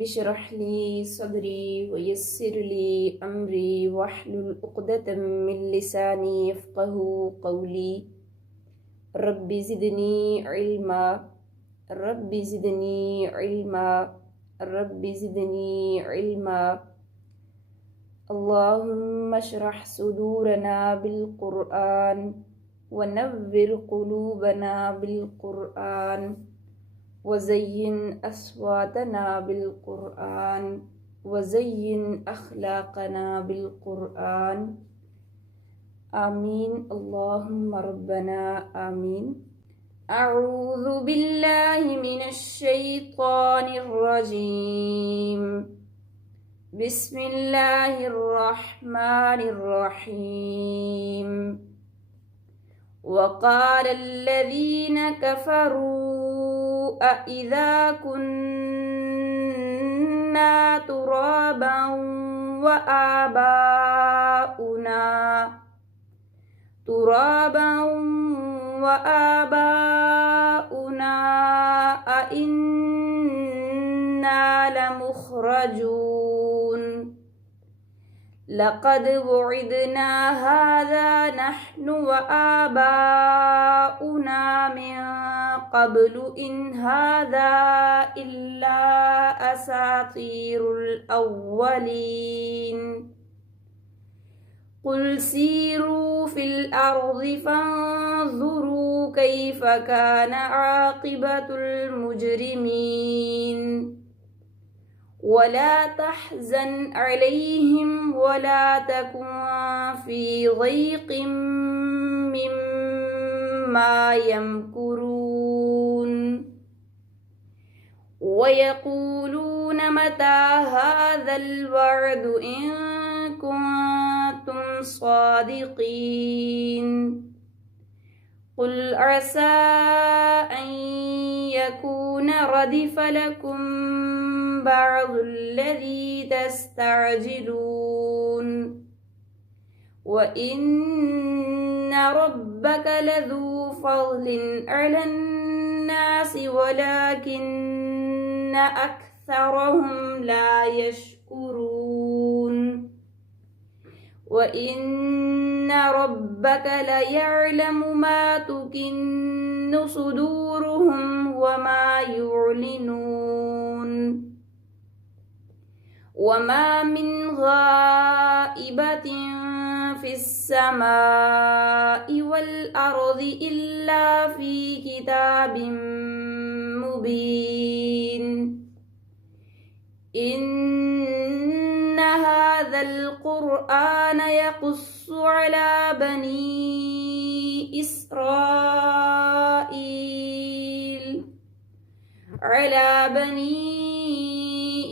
رب اشرح لي صدري ويسر لي أمري واحلل عقدة من لساني يفقهوا قولي رب زدني علما رب زدني علما رب زدني علما. اللهم اشرح صدورنا بالقرآن ونور قلوبنا بالقرآن وزين أصواتنا بالقرآن وزين أخلاقنا بالقرآن. آمين اللهم ربنا آمين. أعوذ بالله من الشيطان الرجيم. بسم الله الرحمن الرحيم. وقال الذين كفروا أإذا كنا ترابا وآباؤنا أئنا لمخرجون. لقد وعدنا هذا نحن وآباؤنا من قبل إن هذا إلا أساطير الأولين. قل سيروا في الأرض فانظروا كيف كان عاقبة المجرمين. ولا تحزن عليهم ولا تكن في ضيق مما يمكرون. ويقولون متى هذا الوعد إن كنتم صادقين. قل عسى أن يكون ردف لكم بعض الذي تستعجلون. وإن ربك لذو فضل على الناس ولكن أكثرهم لا يشكرون. وإن ربك ليعلم ما تكن صدورهم وما يعلنون. وما من غائبة في السماء والأرض إلا في كتاب مبين. إن هذا القرآن يقص على بني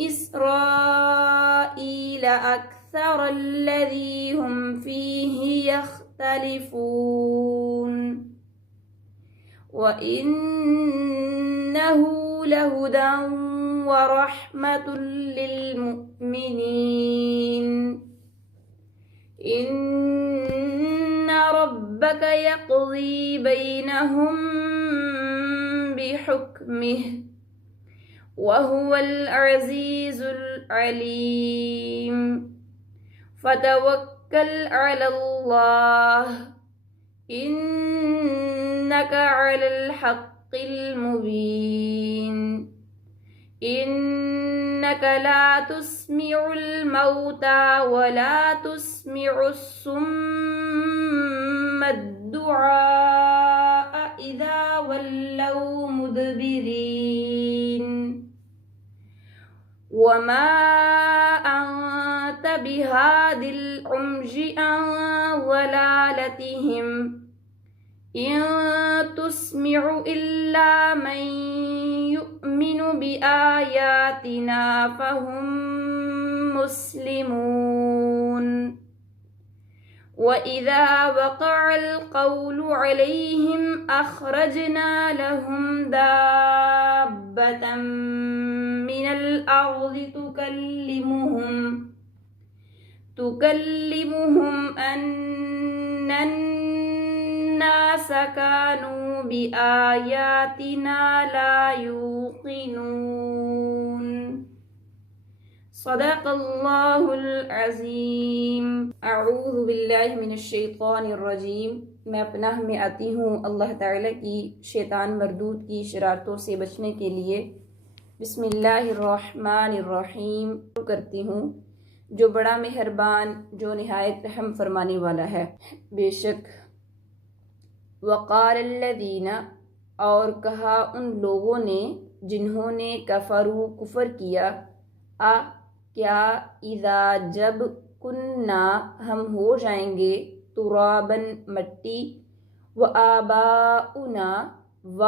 إسرائيل أكثر الذي هم فيه يختلفون. وإنه لهدى ورحمة للمؤمنين. إن ربك يقضي بينهم بحكمه وهو العزيز العليم. فتوكل على الله إنك على الحق المبين. إنك لا تسمع الموتى ولا تسمع الصم الدعاء إذا ولوا مدبرين. وما أنت بهاد العمي عن ضلالتهم إن تسمع إلا من يؤمن بآياتنا فهم مسلمون. وإذا وقع القول عليهم أخرجنا لهم دابة من الأرض تكلمهم أن الناس كانوا بآياتنا لا يوقنون. صدق اللہ العظیم۔ اعوذ باللہ من الشیطان الرجیم۔ میں پناہ میں آتی ہوں اللہ تعالیٰ کی شیطان مردود کی شرارتوں سے بچنے کے لیے۔ بسم اللہ الرحمن الرحیم کرتی ہوں، جو بڑا مہربان، جو نہایت رحم فرمانے والا ہے۔ بے شک وقال الذین، اور کہا ان لوگوں نے جنہوں نے کفروا کفر کیا، کیا اذا جب کننا ہم ہو جائیں گے ترابن مٹی، و آباؤنا و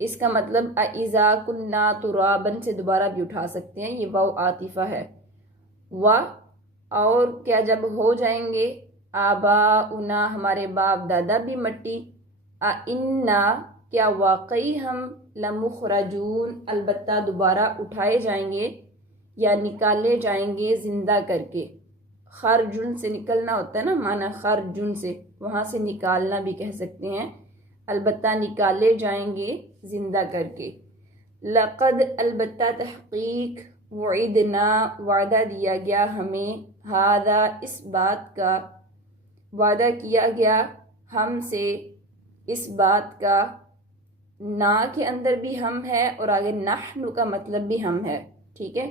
اس کا مطلب اذا کننا ترابن سے دوبارہ بھی اٹھا سکتے ہیں، یہ واو عاطفہ ہے۔ و اور کیا جب ہو جائیں گے آباؤنا ہمارے باپ دادا بھی مٹی، انا کیا واقعی ہم لمخرجون البتہ دوبارہ اٹھائے جائیں گے یا نکالے جائیں گے زندہ کر کے۔ خرجن سے نکلنا ہوتا ہے نا، معنی خرجن سے، وہاں سے نکالنا بھی کہہ سکتے ہیں، البتہ نکالے جائیں گے زندہ کر کے۔ لقد البتہ تحقیق، وعدنا وعدہ دیا گیا ہمیں، ہذا اس بات کا، وعدہ کیا گیا ہم سے اس بات کا، نا کے اندر بھی ہم ہے اور آگے نحن کا مطلب بھی ہم ہے، ٹھیک ہے۔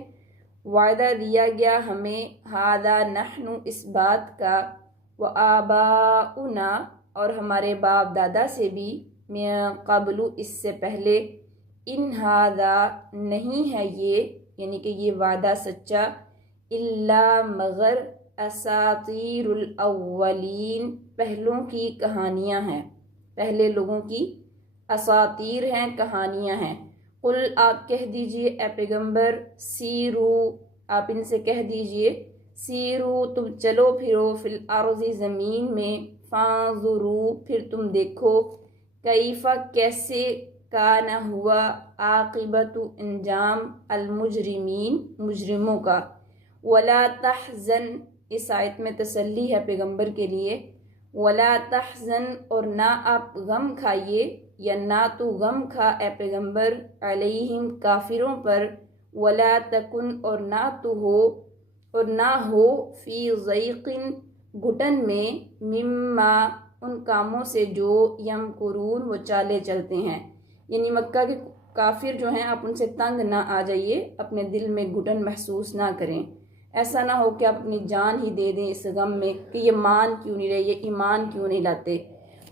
وعدہ دیا گیا ہمیں ہذا نحن اس بات کا، و آباؤنا اور ہمارے باپ دادا سے بھی، من قبل اس سے پہلے، ان ھذا نہیں ہے یہ، یعنی کہ یہ وعدہ سچا، الا مگر اساطیر الاولین پہلوں کی کہانیاں ہیں، پہلے لوگوں کی اساطیر ہیں، کہانیاں ہیں۔ قل آپ کہہ دیجئے اے پیغمبر، سیرو آپ ان سے کہہ دیجئے، سیرو تم چلو پھرو، فی الارض زمین میں، فانظرو پھر تم دیکھو، کیفا کیسے، کانا ہوا، عاقبت انجام، المجرمین مجرموں کا، ولا تحزن اس آیت میں تسلی ہے پیغمبر کے لیے، ولا تحزن اور نہ آپ غم کھائیے یا نہ تو غم کھا اے پیغمبر، علیہم کافروں پر، ولا تکن اور نہ ہو فی ضیق گھٹن میں، مما ان کاموں سے جو یمکرون وہ چالے چلتے ہیں، یعنی مکہ کے کافر جو ہیں آپ ان سے تنگ نہ آ جائیے، اپنے دل میں گھٹن محسوس نہ کریں، ایسا نہ ہو کہ آپ اپنی جان ہی دے دیں اس غم میں کہ یہ مان کیوں نہیں رہے، یہ ایمان کیوں نہیں لاتے۔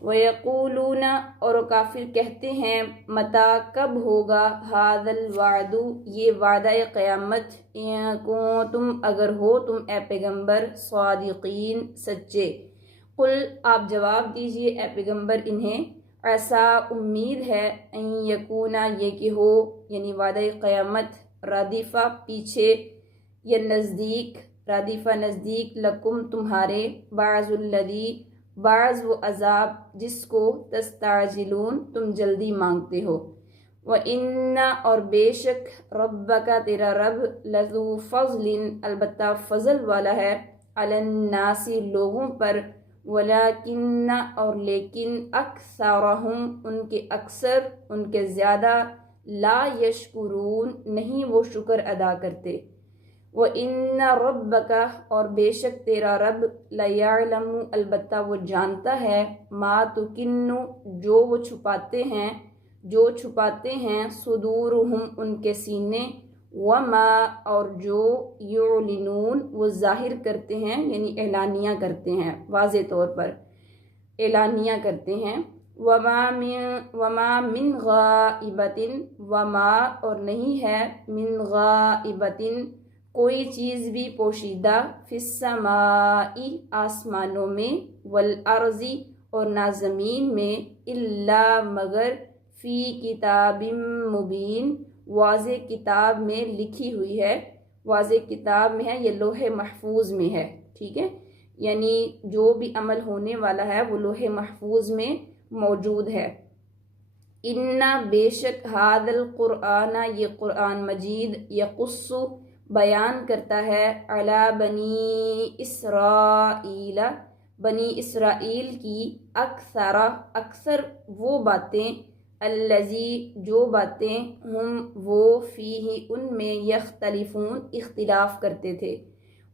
وَيَقُولُونَ اور کافر کہتے ہیں، متى کب ہوگا، هَذَا الْوَعْدُ یہ وعدہ قیامت، إِن كُنتُم اگر ہو تم اے پیغمبر، صادقین سچے۔ قل آپ جواب دیجئے اے پیغمبر انہیں، عسیٰ امید ہے، ان یکونا یہ کہ ہو، یعنی وعدہ قیامت، ردیفہ پیچھے یا نزدیک، ردیفہ نزدیک، لکم تمہارے، بعض الذی بعض وہ عذاب جس کو تستعجلون تم جلدی مانگتے ہو، وَإِنَّ اور بے شک رَبَّكَ تیرا رب، لَذُو فَضْلٍ البتہ فضل والا ہے، عَلَى النَّاسِ لوگوں پر، وَلَكِنَّ اور لیکن، أَكْثَرَهُمْ ان کے اکثر، ان کے زیادہ، لا یشکرون نہیں وہ شکر ادا کرتے۔ وَإِنَّ رَبَّكَ اور بے شک تیرا رب، لَيَعْلَمُ البتہ وہ جانتا ہے، مَا تُكِنُّ جو وہ چھپاتے ہیں، صُدُورُهُمْ ان کے سینے، وَمَا اور جو، يُعْلِنُونَ وہ ظاہر کرتے ہیں، یعنی اعلانیہ کرتے ہیں، واضح طور پر اعلانیہ کرتے ہیں۔ وَمَا مِنْ غَائِبَةٍ وَمَا اور نہیں ہے، مِنْ غَائِبَةٍ کوئی چیز بھی پوشیدہ، فی السماء آسمانوں میں، والارض اور نہ زمین میں، الا مگر، فی کتاب مبین واضح کتاب میں لکھی ہوئی ہے، واضح کتاب میں ہے، یہ لوح محفوظ میں ہے، ٹھیک ہے، یعنی جو بھی عمل ہونے والا ہے وہ لوح محفوظ میں موجود ہے۔ اِنَّ بے شک ھذا القرآن یہ قرآن مجید، یقص بیان کرتا ہے، علی بنی اسرائیل بنی اسرائیل کی، اکثر وہ باتیں، الذی جو باتیں ہم وہ فیہ ان میں یختلفون اختلاف کرتے تھے،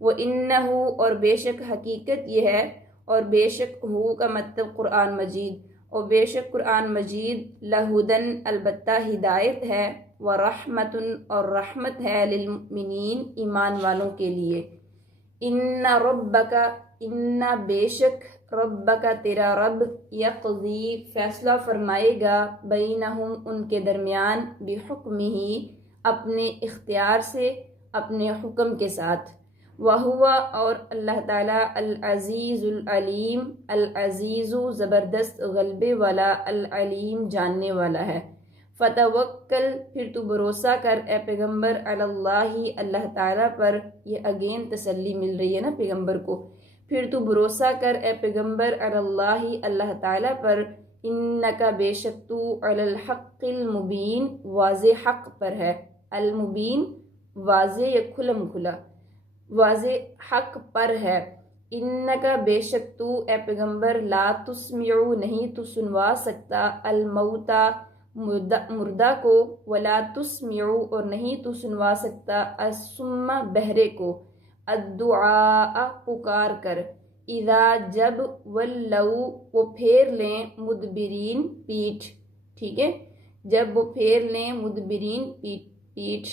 وَإِنَّهُ اور بے شک حقیقت یہ ہے، اور بے شک ہو کا مطلب قرآن مجید، اور بے شک قرآن مجید لہدن البتہ ہدایت ہے، ورحمتن اور رحمت ہے للمؤمنین ایمان والوں کے لیے۔ ان ربک ان بے شک ربک تیرا رب یقضی فیصلہ فرمائے گا بینہم ان کے درمیان بحکمہ اپنے اختیار سے، اپنے حکم کے ساتھ، وہو اور اللہ تعالیٰ العزیز العلیم العزیز زبردست غلبے والا العلیم جاننے والا ہے۔ فتوکل پھر تو بھروسہ کر اے پیغمبر علی اللہ اللہ تعالیٰ پر، یہ اگین تسلی مل رہی ہے نا پیغمبر کو، پھر تو بھروسہ کر اے پیغمبر علی اللہ اللہ تعالیٰ پر، انکا بے شک تو علی الحق المبین واضح حق پر ہے، المبین واضح یا کھلم کھلا، واضح حق پر ہے، انکا بے شک تو اے پیغمبر لا تسمعو نہیں تو سنوا سکتا الموتا مردہ کو، ولا تسمعو اور نہیں تو سنوا سکتا الصم بہرے کو، الدعاء پکار کر، اذا جب ولو وہ پھیر لیں مدبرین پیٹھ، ٹھیک ہے، جب وہ پھیر لیں مدبرین پیٹھ،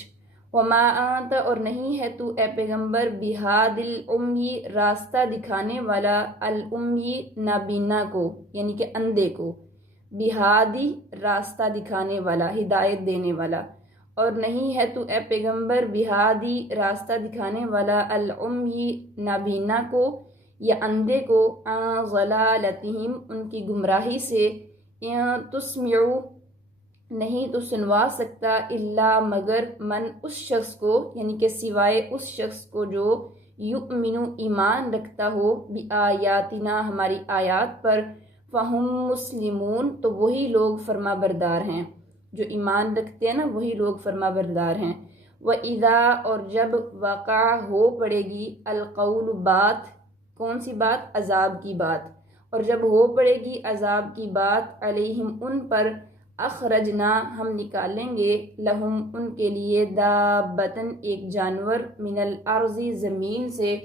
وما انت اور نہیں ہے تو اے پیغمبر بہاد الامی راستہ دکھانے والا الامی نابینا کو یعنی کہ اندھے کو، بہادی راستہ دکھانے والا ہدایت دینے والا، اور نہیں ہے تو اے پیغمبر بہادی راستہ دکھانے والا الامی نابینا کو یا اندھے کو، عن ضلالتہم ان کی گمراہی سے، ان تسمعو نہیں تو سنوا سکتا الا مگر من اس شخص کو یعنی کہ سوائے اس شخص کو جو یؤمنو ایمان رکھتا ہو بآیاتنا ہماری آیات پر، فہم مسلمون تو وہی لوگ فرما بردار ہیں، جو ایمان رکھتے ہیں نا وہی لوگ فرما بردار ہیں، وَإِذَا اور جب وقع ہو پڑے گی القول بات، کون سی بات؟ عذاب کی بات، اور جب ہو پڑے گی عذاب کی بات علیہم ان پر، اخرجنا ہم نکالیں گے لہم ان کے لیے دابتن ایک جانور من الارض زمین سے،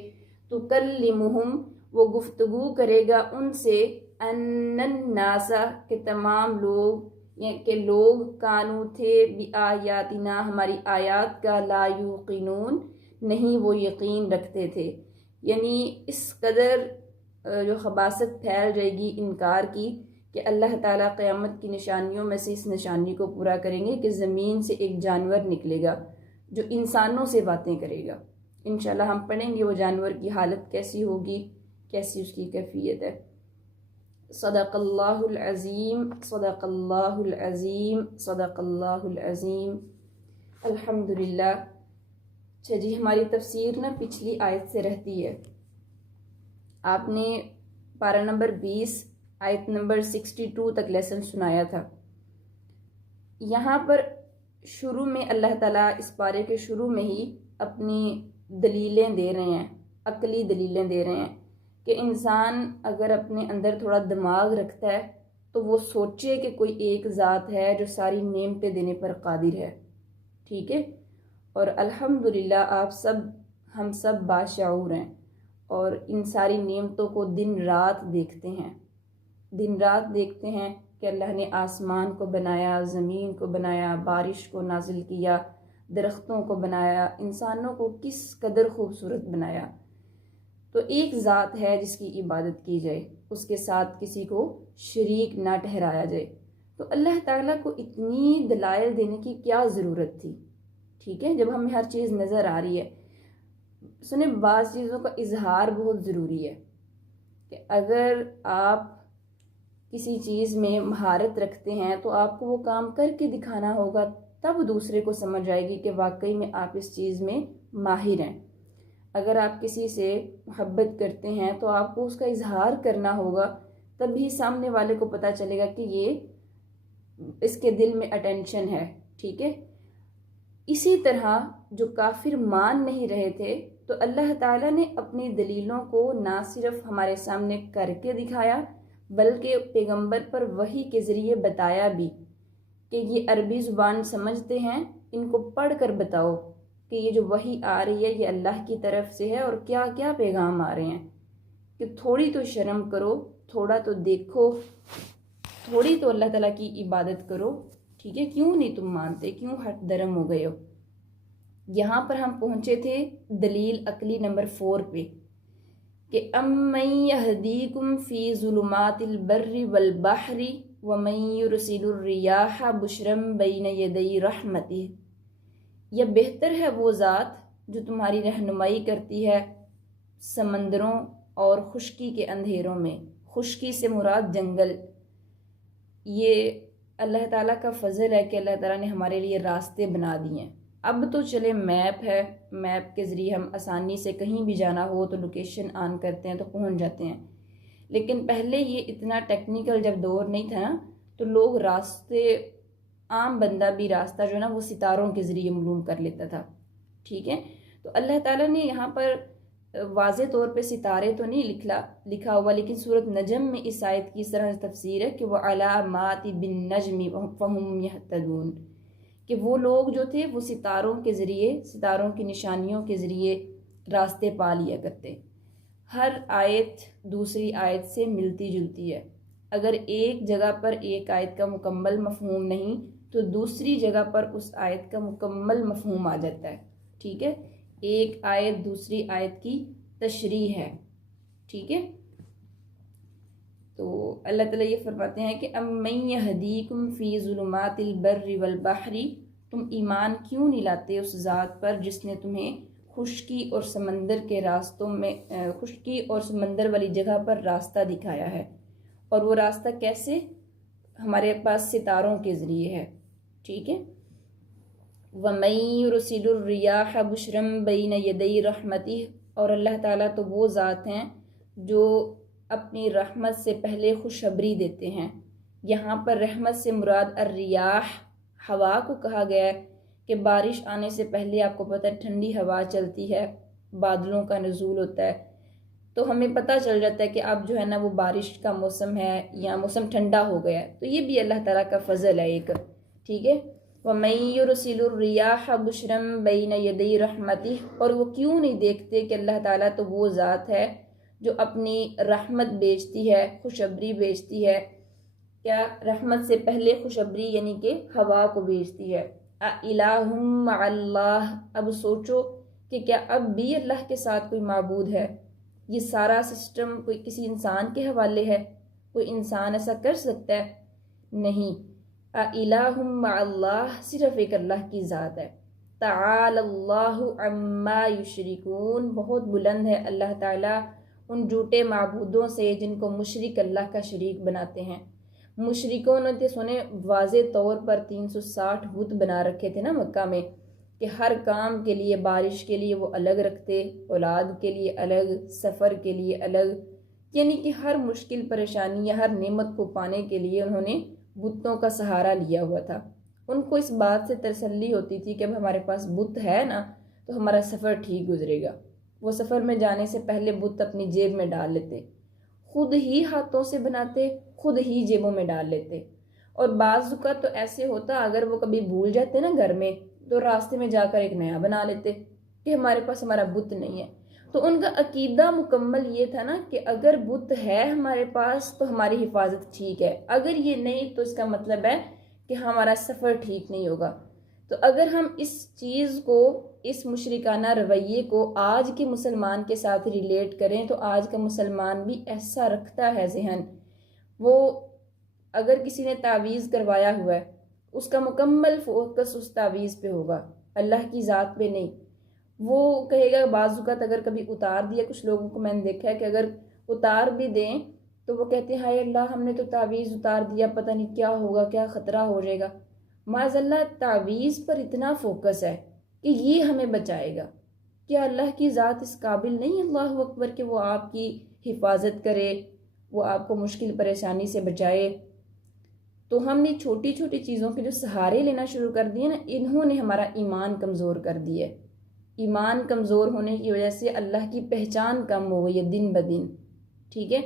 تکلمہم وہ گفتگو کرے گا ان سے، ان الناس کہ تمام لوگ کہ لوگ کانو تھے بآیاتنا ہماری آیات کا لا یوقنون نہیں وہ یقین رکھتے تھے، یعنی اس قدر جو خباثت پھیل جائے گی انکار کی کہ اللہ تعالیٰ قیامت کی نشانیوں میں سے اس نشانی کو پورا کریں گے کہ زمین سے ایک جانور نکلے گا جو انسانوں سے باتیں کرے گا۔ انشاءاللہ ہم پڑھیں گے وہ جانور کی حالت کیسی ہوگی، کیسی اس کی کیفیت ہے۔ صدق اللہ العظیم، صدق اللہ العظیم، صدق اللہ العظیم۔ الحمدللہ۔ اچھا جی، ہماری تفسیر نا پچھلی آیت سے رہتی ہے۔ آپ نے پارہ نمبر 20 آیت نمبر 62 تک لیسن سنایا تھا۔ یہاں پر شروع میں اللہ تعالیٰ اس پارے کے شروع میں ہی اپنی دلیلیں دے رہے ہیں، عقلی دلیلیں دے رہے ہیں کہ انسان اگر اپنے اندر تھوڑا دماغ رکھتا ہے تو وہ سوچے کہ کوئی ایک ذات ہے جو ساری نعمتیں دینے پر قادر ہے، ٹھیک ہے، اور الحمدللہ ہم سب باشعور ہیں اور ان ساری نعمتوں کو دن رات دیکھتے ہیں، دن رات دیکھتے ہیں کہ اللہ نے آسمان کو بنایا، زمین کو بنایا، بارش کو نازل کیا، درختوں کو بنایا، انسانوں کو کس قدر خوبصورت بنایا۔ تو ایک ذات ہے جس کی عبادت کی جائے، اس کے ساتھ کسی کو شریک نہ ٹھہرایا جائے، تو اللہ تعالیٰ کو اتنی دلائل دینے کی کیا ضرورت تھی، ٹھیک ہے، جب ہمیں ہر چیز نظر آ رہی ہے۔ سنیں، بعض چیزوں کا اظہار بہت ضروری ہے کہ اگر آپ کسی چیز میں مہارت رکھتے ہیں تو آپ کو وہ کام کر کے دکھانا ہوگا، تب دوسرے کو سمجھ آئے گی کہ واقعی میں آپ اس چیز میں ماہر ہیں۔ اگر آپ کسی سے محبت کرتے ہیں تو آپ کو اس کا اظہار کرنا ہوگا، تب بھی سامنے والے کو پتہ چلے گا کہ یہ اس کے دل میں اٹینشن ہے، ٹھیک ہے۔ اسی طرح جو کافر مان نہیں رہے تھے تو اللہ تعالیٰ نے اپنی دلیلوں کو نہ صرف ہمارے سامنے کر کے دکھایا بلکہ پیغمبر پر وحی کے ذریعے بتایا بھی کہ یہ عربی زبان سمجھتے ہیں، ان کو پڑھ کر بتاؤ کہ یہ جو وحی آ رہی ہے یہ اللہ کی طرف سے ہے اور کیا کیا پیغام آ رہے ہیں، کہ تھوڑی تو شرم کرو، تھوڑا تو دیکھو، تھوڑی تو اللہ تعالیٰ کی عبادت کرو، ٹھیک ہے؟ کیوں نہیں تم مانتے، کیوں ہٹ درم ہو گئے ہو؟ یہاں پر ہم پہنچے تھے دلیل عقلی نمبر 4 پہ، کہ امن یہدیکم فی ظلمات البر والبحر ومن یرسل الریاح بشرا بین یدی رحمتہ، یہ بہتر ہے وہ ذات جو تمہاری رہنمائی کرتی ہے سمندروں اور خشکی کے اندھیروں میں۔ خشکی سے مراد جنگل۔ یہ اللہ تعالیٰ کا فضل ہے کہ اللہ تعالیٰ نے ہمارے لیے راستے بنا دیے ہیں۔ اب تو چلے میپ ہے، میپ کے ذریعے ہم آسانی سے کہیں بھی جانا ہو تو لوکیشن آن کرتے ہیں تو پہنچ جاتے ہیں، لیکن پہلے یہ اتنا ٹیکنیکل جب دور نہیں تھا نا، تو لوگ راستے، عام بندہ بھی راستہ جو ہے نا وہ ستاروں کے ذریعے معلوم کر لیتا تھا، ٹھیک ہے؟ تو اللہ تعالیٰ نے یہاں پر واضح طور پہ ستارے تو نہیں لکھا ہوا، لیکن سورۃ نجم میں اس آیت کی اس طرح تفسیر ہے کہ وَعَلَامَاتِ بِالنَّجْمِ فَهُمْ يَهْتَدُونَ، کہ وہ لوگ جو تھے وہ ستاروں کے ذریعے، ستاروں کی نشانیوں کے ذریعے راستے پا لیا کرتے۔ ہر آیت دوسری آیت سے ملتی جلتی ہے، اگر ایک جگہ پر ایک آیت کا مکمل مفہوم نہیں تو دوسری جگہ پر اس آیت کا مکمل مفہوم آ جاتا ہے، ٹھیک ہے؟ ایک آیت دوسری آیت کی تشریح ہے، ٹھیک ہے؟ تو اللہ تعالیٰ یہ فرماتے ہیں کہ امن یہدیکم فی ظلمات البر والبحر، تم ایمان کیوں نہیں لاتے اس ذات پر جس نے تمہیں خشکی اور سمندر کے راستوں میں، خشکی اور سمندر والی جگہ پر راستہ دکھایا ہے، اور وہ راستہ کیسے؟ ہمارے پاس ستاروں کے ذریعے ہے، ٹھیک ہے؟ وَمَن يُرْسِلُ الرِّيَاحَ بُشْرًا بَيْنَ يَدَيْ رَحْمَتِهِ، اور اللہ تعالیٰ تو وہ ذات ہیں جو اپنی رحمت سے پہلے خوشخبری دیتے ہیں۔ یہاں پر رحمت سے مراد الریاح، ہوا کو کہا گیا ہے کہ بارش آنے سے پہلے آپ کو پتہ ہے ٹھنڈی ہوا چلتی ہے، بادلوں کا نزول ہوتا ہے، تو ہمیں پتہ چل جاتا ہے کہ اب جو ہے نا وہ بارش کا موسم ہے یا موسم ٹھنڈا ہو گیا ہے، تو یہ بھی اللہ تعالیٰ کا فضل ہے ایک، ٹھیک ہے؟ وَمَن يُرْسِلُ الرِّيَاحَ بُشْرًا بَيْنَ يَدَيْ رَحْمَتِهِ، اور وہ کیوں نہیں دیکھتے کہ اللہ تعالیٰ تو وہ ذات ہے جو اپنی رحمت بیچتی ہے، خوشخبری بیچتی ہے۔ کیا؟ رحمت سے پہلے خوشخبری، یعنی کہ ہوا کو بیچتی ہے۔ اِلَٰهٌ مَّعَ اللَّهِ، اب سوچو کہ کیا اب بھی اللہ کے ساتھ کوئی معبود ہے؟ یہ سارا سسٹم کوئی کسی انسان کے حوالے ہے؟ کوئی انسان ایسا کر سکتا ہے؟ نہیں۔ اِلَٰهٌ مَّعَ اللَّهِ، صرف ایک اللہ کی ذات ہے۔ تَعَالَى اللَّهُ عَمَّا يُشْرِكُونَ، بہت بلند ہے اللہ تعالیٰ ان جھوٹے معبودوں سے جن کو مشرک اللہ کا شریک بناتے ہیں۔ مشرکوں نے سنے واضح طور پر 360 بت بنا رکھے تھے نا مکہ میں، کہ ہر کام کے لیے، بارش کے لیے وہ الگ رکھتے، اولاد کے لیے الگ، سفر کے لیے الگ، یعنی کہ ہر مشکل پریشانی یا ہر نعمت کو پانے کے لیے انہوں نے بتوں کا سہارا لیا ہوا تھا۔ ان کو اس بات سے تسلی ہوتی تھی کہ اب ہمارے پاس بت ہے نا تو ہمارا سفر ٹھیک گزرے گا۔ وہ سفر میں جانے سے پہلے بت اپنی جیب میں ڈال لیتے، خود ہی ہاتھوں سے بناتے، خود ہی جیبوں میں ڈال لیتے، اور بعض اوقات تو ایسے ہوتا اگر وہ کبھی بھول جاتے نا گھر میں تو راستے میں جا کر ایک نیا بنا لیتے کہ ہمارے پاس ہمارا بت نہیں ہے۔ تو ان کا عقیدہ مکمل یہ تھا نا کہ اگر بت ہے ہمارے پاس تو ہماری حفاظت ٹھیک ہے، اگر یہ نہیں تو اس کا مطلب ہے کہ ہمارا سفر ٹھیک نہیں ہوگا۔ تو اگر ہم اس چیز کو، اس مشرکانہ رویے کو آج کے مسلمان کے ساتھ ریلیٹ کریں تو آج کا مسلمان بھی ایسا رکھتا ہے ذہن، وہ اگر کسی نے تعویذ کروایا ہوا ہے اس کا مکمل فوکس اس تعویذ پہ ہوگا، اللہ کی ذات پہ نہیں۔ وہ کہے گا، بعض اوقات اگر کبھی اتار دیا، کچھ لوگوں کو میں نے دیکھا ہے کہ اگر اتار بھی دیں تو وہ کہتے ہیں ہائے اللہ ہم نے تو تعویذ اتار دیا، پتہ نہیں کیا ہوگا، کیا خطرہ ہو جائے گا۔ معاذ اللہ تعویذ پر اتنا فوکس ہے کہ یہ ہمیں بچائے گا، کیا اللہ کی ذات اس قابل نہیں، اللہ اکبر، کہ وہ آپ کی حفاظت کرے، وہ آپ کو مشکل پریشانی سے بچائے؟ تو ہم نے چھوٹی چھوٹی چیزوں کے جو سہارے لینا شروع کر دیے نا، انہوں نے ہمارا ایمان کمزور کر دیا ہے۔ ایمان کمزور ہونے کی وجہ سے اللہ کی پہچان کم ہو گئی ہے دن بدن، ٹھیک ہے؟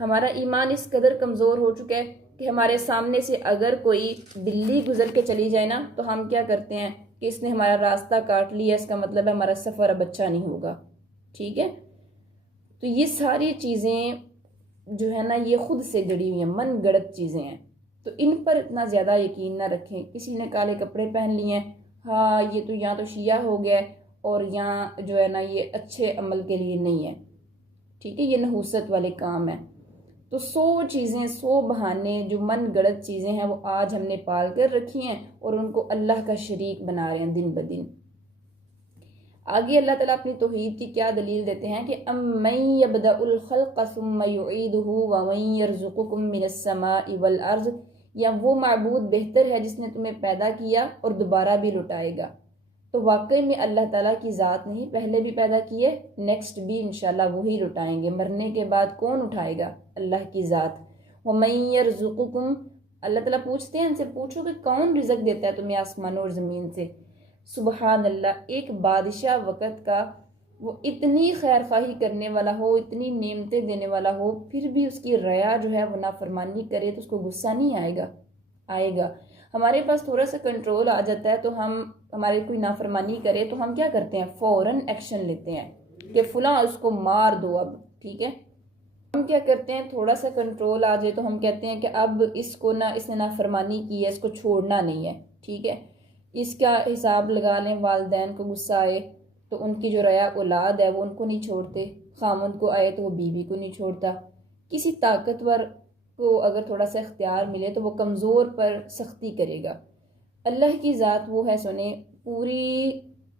ہمارا ایمان اس قدر کمزور ہو چکا ہے کہ ہمارے سامنے سے اگر کوئی بلی گزر کے چلی جائے نا تو ہم کیا کرتے ہیں کہ اس نے ہمارا راستہ کاٹ لیا، اس کا مطلب ہے ہمارا سفر اب اچھا نہیں ہوگا، ٹھیک ہے۔ تو یہ ساری چیزیں جو ہے نا یہ خود سے جڑی ہوئی ہیں، من گڑت چیزیں ہیں، تو ان پر اتنا زیادہ یقین نہ رکھیں۔ کسی نے کالے کپڑے پہن لیے ہیں، ہاں یہ تو یہاں تو شیعہ ہو گیا اور یہاں جو ہے نا یہ اچھے عمل کے لیے نہیں ہے، ٹھیک ہے، یہ نحوست والے کام ہیں۔ تو 100 چیزیں، 100 بہانے جو من گڑت چیزیں ہیں وہ آج ہم نے پال کر رکھی ہیں اور ان کو اللہ کا شریک بنا رہے ہیں دن بدن۔ آگے اللہ تعالیٰ اپنی توحید کی کیا دلیل دیتے ہیں کہ أَمَّن يَبْدَأُ الْخَلْقَ ثُمَّ يُعِيدُهُ وَمَن يَرْزُقُكُم مِّنَ السَّمَاءِ وَالْأَرْضِ، یا وہ معبود بہتر ہے جس نے تمہیں پیدا کیا اور دوبارہ بھی لٹائے گا۔ تو واقعی میں اللہ تعالیٰ کی ذات نہیں، پہلے بھی پیدا کیے، نیکسٹ بھی انشاءاللہ وہی لٹائیں گے، مرنے کے بعد کون اٹھائے گا؟ اللہ کی ذات۔ وَمَن يَرْزُقُكُم، اللہ تعالیٰ پوچھتے ہیں ان سے، پوچھو کہ کون رزق دیتا ہے تمہیں آسمانوں اور زمین سے؟ سبحان اللہ، ایک بادشاہ وقت کا وہ اتنی خیر خواہی کرنے والا ہو، اتنی نعمتیں دینے والا ہو، پھر بھی اس کی رعایا جو ہے وہ نافرمانی کرے تو اس کو غصہ نہیں آئے گا؟ آئے گا۔ ہمارے پاس تھوڑا سا کنٹرول آ جاتا ہے تو ہمارے کوئی نافرمانی کرے تو ہم کیا کرتے ہیں؟ فوراً ایکشن لیتے ہیں کہ فلاں اس کو مار دو اب، ٹھیک ہے۔ ہم کیا کرتے ہیں؟ تھوڑا سا کنٹرول آ جائے تو ہم کہتے ہیں کہ اب اس نے نافرمانی کی ہے، اس کو چھوڑنا نہیں ہے، ٹھیک ہے۔ اس کا حساب لگا لیں، والدین کو غصہ آئے تو ان کی جو رعایا اولاد ہے وہ ان کو نہیں چھوڑتے، خامند کو آئے تو وہ بیوی کو نہیں چھوڑتا۔ کسی طاقتور کو اگر تھوڑا سا اختیار ملے تو وہ کمزور پر سختی کرے گا۔ اللہ کی ذات وہ ہے، سنیں، پوری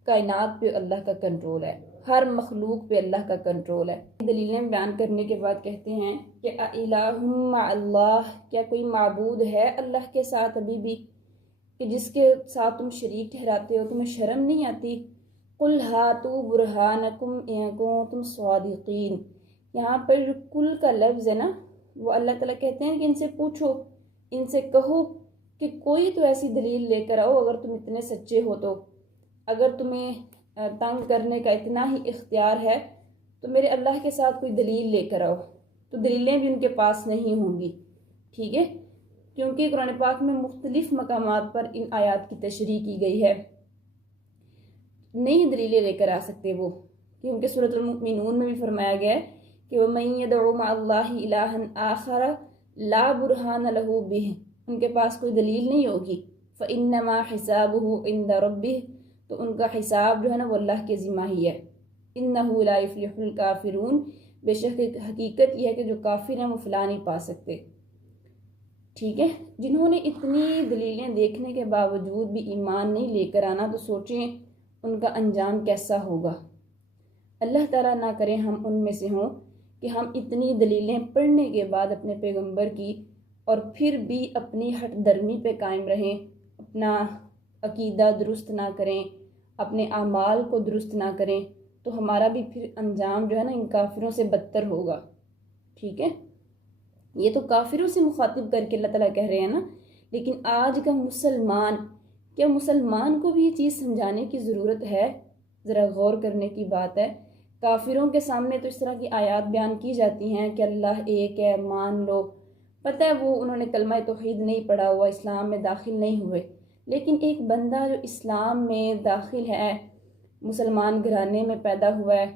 کائنات پہ اللہ کا کنٹرول ہے، ہر مخلوق پہ اللہ کا کنٹرول ہے۔ دلیلیں بیان کرنے کے بعد کہتے ہیں کہ اِلٰہٌ مع اللہ، کیا کوئی معبود ہے اللہ کے ساتھ ابھی بھی کہ جس کے ساتھ تم شریک ٹھہراتے ہو؟ تمہیں شرم نہیں آتی؟ قُلْ هَاتُوا بُرْهَانَكُمْ إِن كُنتُمْ صَادِقِينَ، یہاں پر جو کل کا لفظ ہے نا وہ اللہ تعالیٰ کہتے ہیں کہ ان سے پوچھو، ان سے کہو کہ کوئی تو ایسی دلیل لے کر آؤ اگر تم اتنے سچے ہو تو، اگر تمہیں تنگ کرنے کا اتنا ہی اختیار ہے تو میرے اللہ کے ساتھ کوئی دلیل لے کر آؤ۔ تو دلیلیں بھی ان کے پاس نہیں ہوں گی، ٹھیک ہے، کیونکہ قرآن پاک میں مختلف مقامات پر ان آیات کی تشریح کی گئی ہے، نئی دلیلیں لے کر آ سکتے وہ، کیونکہ سورۃ المؤمنون میں بھی فرمایا گیا ہے کہ وَمَن يَدْعُ مَعَ اللَّهِ إِلَٰهًا آخَرَ لَا بُرْهَانَ لَهُ بِهِ، ان کے پاس کوئی دلیل نہیں ہوگی، فَإِنَّمَا حِسَابُهُ عِندَ رَبِّهِ، تو ان کا حساب جو ہے نا وہ اللہ کے ذمہ ہی ہے۔ إِنَّهُ لَا يُفْلِحُ الْكَافِرُونَ، بے شک حقیقت یہ ہے کہ جو کافر ہیں وہ فلاح نہیں پا سکتے، ٹھیک ہے۔ جنہوں نے اتنی دلیلیں دیکھنے کے باوجود بھی ایمان نہیں لے کر آنا تو سوچیں ان کا انجام کیسا ہوگا۔ اللہ تعالیٰ نہ کرے ہم ان میں سے ہوں کہ ہم اتنی دلیلیں پڑھنے کے بعد اپنے پیغمبر کی اور پھر بھی اپنی ہٹ درمی پہ قائم رہیں، اپنا عقیدہ درست نہ کریں، اپنے اعمال کو درست نہ کریں، تو ہمارا بھی پھر انجام جو ہے نا ان کافروں سے بدتر ہوگا، ٹھیک ہے۔ یہ تو کافروں سے مخاطب کر کے اللہ تعالیٰ کہہ رہے ہیں نا، لیکن آج کا مسلمان، کیا مسلمان کو بھی یہ چیز سمجھانے کی ضرورت ہے؟ ذرا غور کرنے کی بات ہے۔ کافروں کے سامنے تو اس طرح کی آیات بیان کی جاتی ہیں کہ اللہ ایک ہے، مان لو، پتہ ہے وہ انہوں نے کلمہ توحید نہیں پڑھا ہوا، اسلام میں داخل نہیں ہوئے، لیکن ایک بندہ جو اسلام میں داخل ہے، مسلمان گھرانے میں پیدا ہوا ہے،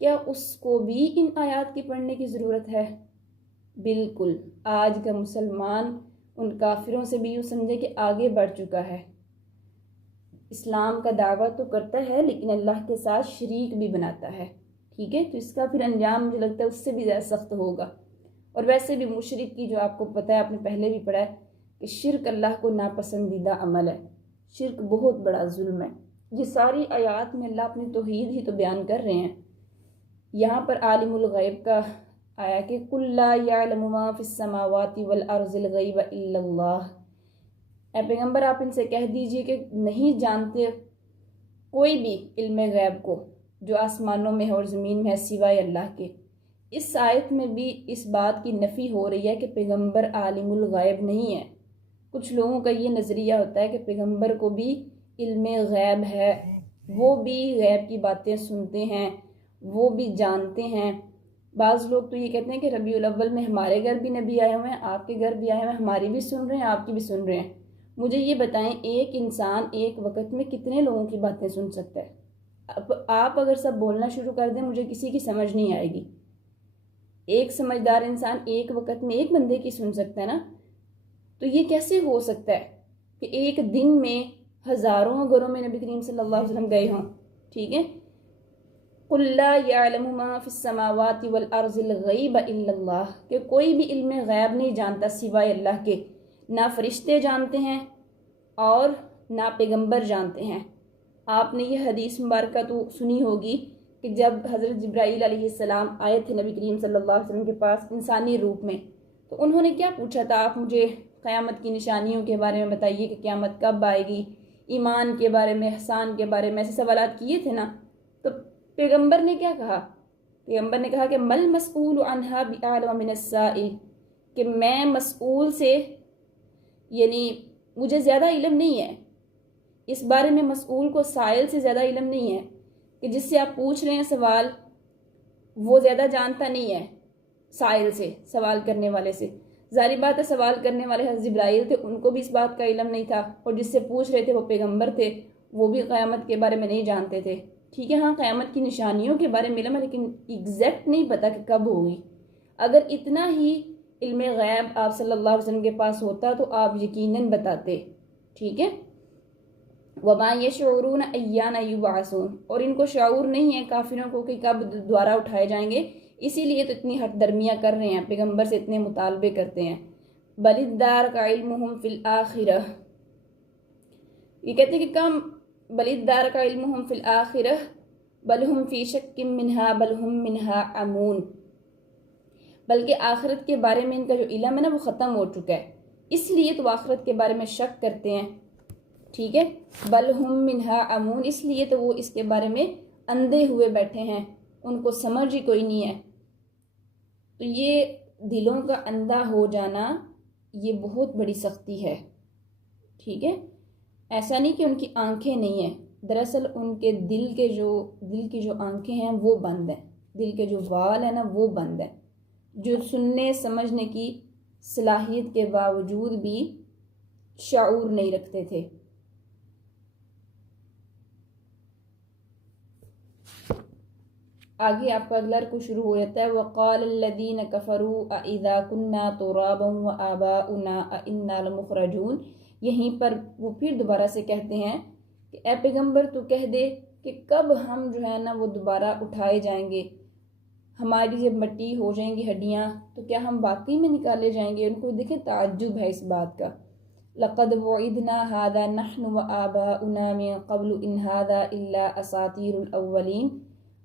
کیا اس کو بھی ان آیات کی پڑھنے کی ضرورت ہے؟ بالکل۔ آج کا مسلمان ان کافروں سے بھی یوں سمجھے کہ آگے بڑھ چکا ہے، اسلام کا دعویٰ تو کرتا ہے لیکن اللہ کے ساتھ شریک بھی بناتا ہے، ٹھیک ہے۔ تو اس کا پھر انجام مجھے لگتا ہے اس سے بھی زیادہ سخت ہوگا۔ اور ویسے بھی مشرک کی جو آپ کو پتہ ہے، آپ نے پہلے بھی پڑھا ہے کہ شرک اللہ کو ناپسندیدہ عمل ہے، شرک بہت بڑا ظلم ہے۔ یہ ساری آیات میں اللہ اپنی توحید ہی تو بیان کر رہے ہیں۔ یہاں پر عالم الغیب کا آیا کہ قُلْ لَا يَعْلَمُ مَا فِي السَّمَاوَاتِ وَالْأَرْضِ الْغَيْبَ إِلَّا اللَّهُ، اے پیغمبر آپ ان سے کہہ دیجئے کہ نہیں جانتے کوئی بھی علم غیب کو جو آسمانوں میں ہے اور زمین میں ہے سوائے اللہ کے۔ اس آیت میں بھی اس بات کی نفی ہو رہی ہے کہ پیغمبر عالم الغیب نہیں ہے۔ کچھ لوگوں کا یہ نظریہ ہوتا ہے کہ پیغمبر کو بھی علم غیب ہے، وہ بھی غیب کی باتیں سنتے ہیں، وہ بھی جانتے ہیں، بعض لوگ تو یہ کہتے ہیں کہ ربیع الاول میں ہمارے گھر بھی نبی آئے ہوئے ہیں، آپ کے گھر بھی آئے ہوئے ہیں، ہماری بھی سن رہے ہیں، آپ کی بھی سن رہے ہیں۔ مجھے یہ بتائیں ایک انسان ایک وقت میں کتنے لوگوں کی باتیں سن سکتا ہے؟ اب آپ اگر سب بولنا شروع کر دیں مجھے کسی کی سمجھ نہیں آئے گی۔ ایک سمجھدار انسان ایک وقت میں ایک بندے کی سن سکتا ہے نا، تو یہ کیسے ہو سکتا ہے کہ ایک دن میں ہزاروں گھروں میں نبی کریم صلی اللہ علیہ وسلم گئے ہوں؟ ٹھیک ہے، قُلْ لَا يَعْلَمُ مَا فِي السَّمَاوَاتِ وَالْأَرْضِ الْغَيْبَ إِلَّا اللَّهُ، کہ کوئی بھی علم غیب نہیں جانتا سوائے اللہ کے، نہ فرشتے جانتے ہیں اور نہ پیغمبر جانتے ہیں۔ آپ نے یہ حدیث مبارکہ تو سنی ہوگی کہ جب حضرت جبرائیل علیہ السلام آئے تھے نبی کریم صلی اللہ علیہ وسلم کے پاس انسانی روپ میں، تو انہوں نے کیا پوچھا تھا؟ آپ مجھے قیامت کی نشانیوں کے بارے میں بتائیے کہ قیامت کب آئے گی، ایمان کے بارے میں، احسان کے بارے میں، ایسے سوالات کیے تھے نا۔ تو پیغمبر نے کیا کہا؟ پیغمبر نے کہا کہ مل مسئول عنہا بأعلم من السائل، کہ میں مسئول سے، یعنی مجھے زیادہ علم نہیں ہے اس بارے میں، مسئول کو سائل سے زیادہ علم نہیں ہے، کہ جس سے آپ پوچھ رہے ہیں سوال وہ زیادہ جانتا نہیں ہے سائل سے، سوال کرنے والے سے۔ ظاہری بات ہے سوال کرنے والے حضرت جبرائیل تھے، ان کو بھی اس بات کا علم نہیں تھا، اور جس سے پوچھ رہے تھے وہ پیغمبر تھے، وہ بھی قیامت کے بارے میں نہیں جانتے تھے۔ ٹھیک ہے، ہاں قیامت کی نشانیوں کے بارے میں علم ہے، لیکن ایگزیکٹ نہیں پتا کہ کب ہوگی۔ اگر اتنا ہی علم غیب آپ صلی اللہ علیہ وسلم کے پاس ہوتا تو آپ یقیناً بتاتے۔ ٹھیک ہے، وَمَا يَشْعُرُونَ أَيَّانَ يُبْعَثُونَ، اور ان کو شعور نہیں ہے کافروں کو کہ کب دوبارہ اٹھائے جائیں گے، اسی لیے تو اتنی ہٹ درمیاں کر رہے ہیں، پیغمبر سے اتنے مطالبے کرتے ہیں۔ بَلِ ادَّارَكَ عِلْمُهُمْ فِي الْآخِرَةِ، یہ کہتے ہیں کہ کم بَلِ ادَّارَكَ عِلْمُهُمْ فِي الْآخِرَةِ بَلْ هُمْ فِي شَكٍّ مِّنْهَا بَلْ هُمْ مِنْهَا عَمُونَ، بلکہ آخرت کے بارے میں ان کا جو علم ہے نا وہ ختم ہو چکا ہے، اس لیے تو آخرت کے بارے میں شک کرتے ہیں۔ ٹھیک ہے، بل ہم منہا عمون، اس لیے تو وہ اس کے بارے میں اندھے ہوئے بیٹھے ہیں، ان کو سمجھ ہی کوئی نہیں ہے۔ تو یہ دلوں کا اندھا ہو جانا یہ بہت بڑی سختی ہے۔ ٹھیک ہے، ایسا نہیں کہ ان کی آنکھیں نہیں ہیں، دراصل ان کے دل کی جو آنکھیں ہیں وہ بند ہیں، دل کے جو وال ہیں نا وہ بند ہیں، جو سننے سمجھنے کی صلاحیت کے باوجود بھی شعور نہیں رکھتے تھے۔ آگے آپ کا اگلا رکوع شروع ہو جاتا ہے، وَقَالَ الَّذِينَ كَفَرُوا أَإِذَا كُنَّا تُرَابًا وَآبَاؤُنَا أَإِنَّا لَمُخْرَجُونَ، یہیں پر وہ پھر دوبارہ سے کہتے ہیں کہ اے پیغمبر تو کہہ دے کہ کب ہم جو ہے نا وہ دوبارہ اٹھائے جائیں گے، ہماری جب مٹی ہو جائیں گی ہڈیاں تو کیا ہم واقعی میں نکالے جائیں گے؟ ان کو دیکھیں تعجب ہے اس بات کا۔ لَقَدْ وُعِدْنَا هَذَا نَحْنُ وَآبَاؤُنَا مِن قَبْلُ إِنْ هَذَا إِلَّا أَسَاطِيرُ الْأَوَّلِينَ،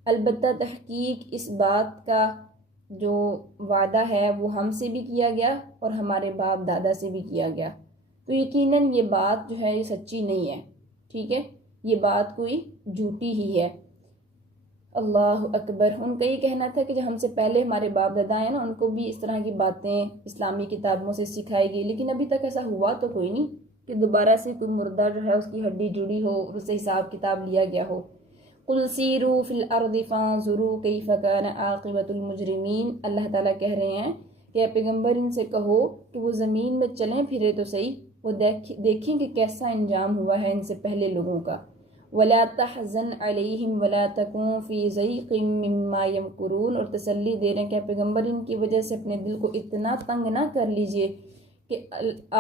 البتہ تحقیق اس بات کا جو وعدہ ہے وہ ہم سے بھی کیا گیا اور ہمارے باپ دادا سے بھی کیا گیا، تو یقیناً یہ بات جو ہے یہ سچی نہیں ہے۔ ٹھیک ہے، یہ بات کوئی جھوٹی ہی ہے۔ اللہ اکبر، ان کا یہ کہنا تھا کہ جو ہم سے پہلے ہمارے باپ دادا ہیں نا ان کو بھی اس طرح کی باتیں اسلامی کتابوں سے سکھائی گئی، لیکن ابھی تک ایسا ہوا تو کوئی نہیں کہ دوبارہ سے کوئی مردہ جو ہے اس کی ہڈی جڑی ہو، اس سے حساب کتاب لیا گیا ہو۔ قُلْ سِیرُوا فِی الْأَرْضِ فَانظُرُوا کَیْفَ کَانَ عَاقِبَةُ الْمُجْرِمِینَ، اللہ تعالیٰ کہہ رہے ہیں کہ اے پیغمبر ان سے کہو کہ وہ زمین میں چلیں پھرے تو صحیح، وہ دیکھیں کہ کیسا انجام ہوا ہے ان سے پہلے لوگوں کا۔ وَلَا تَحْزَنْ عَلَیْہِمْ وَلَا تَکُن فِی ضَیْقٍ مِّمَّا یَمْکُرُونَ، اور تسلی دے رہے ہیں کہ اے پیغمبر ان کی وجہ سے اپنے دل کو اتنا تنگ نہ کر لیجئے کہ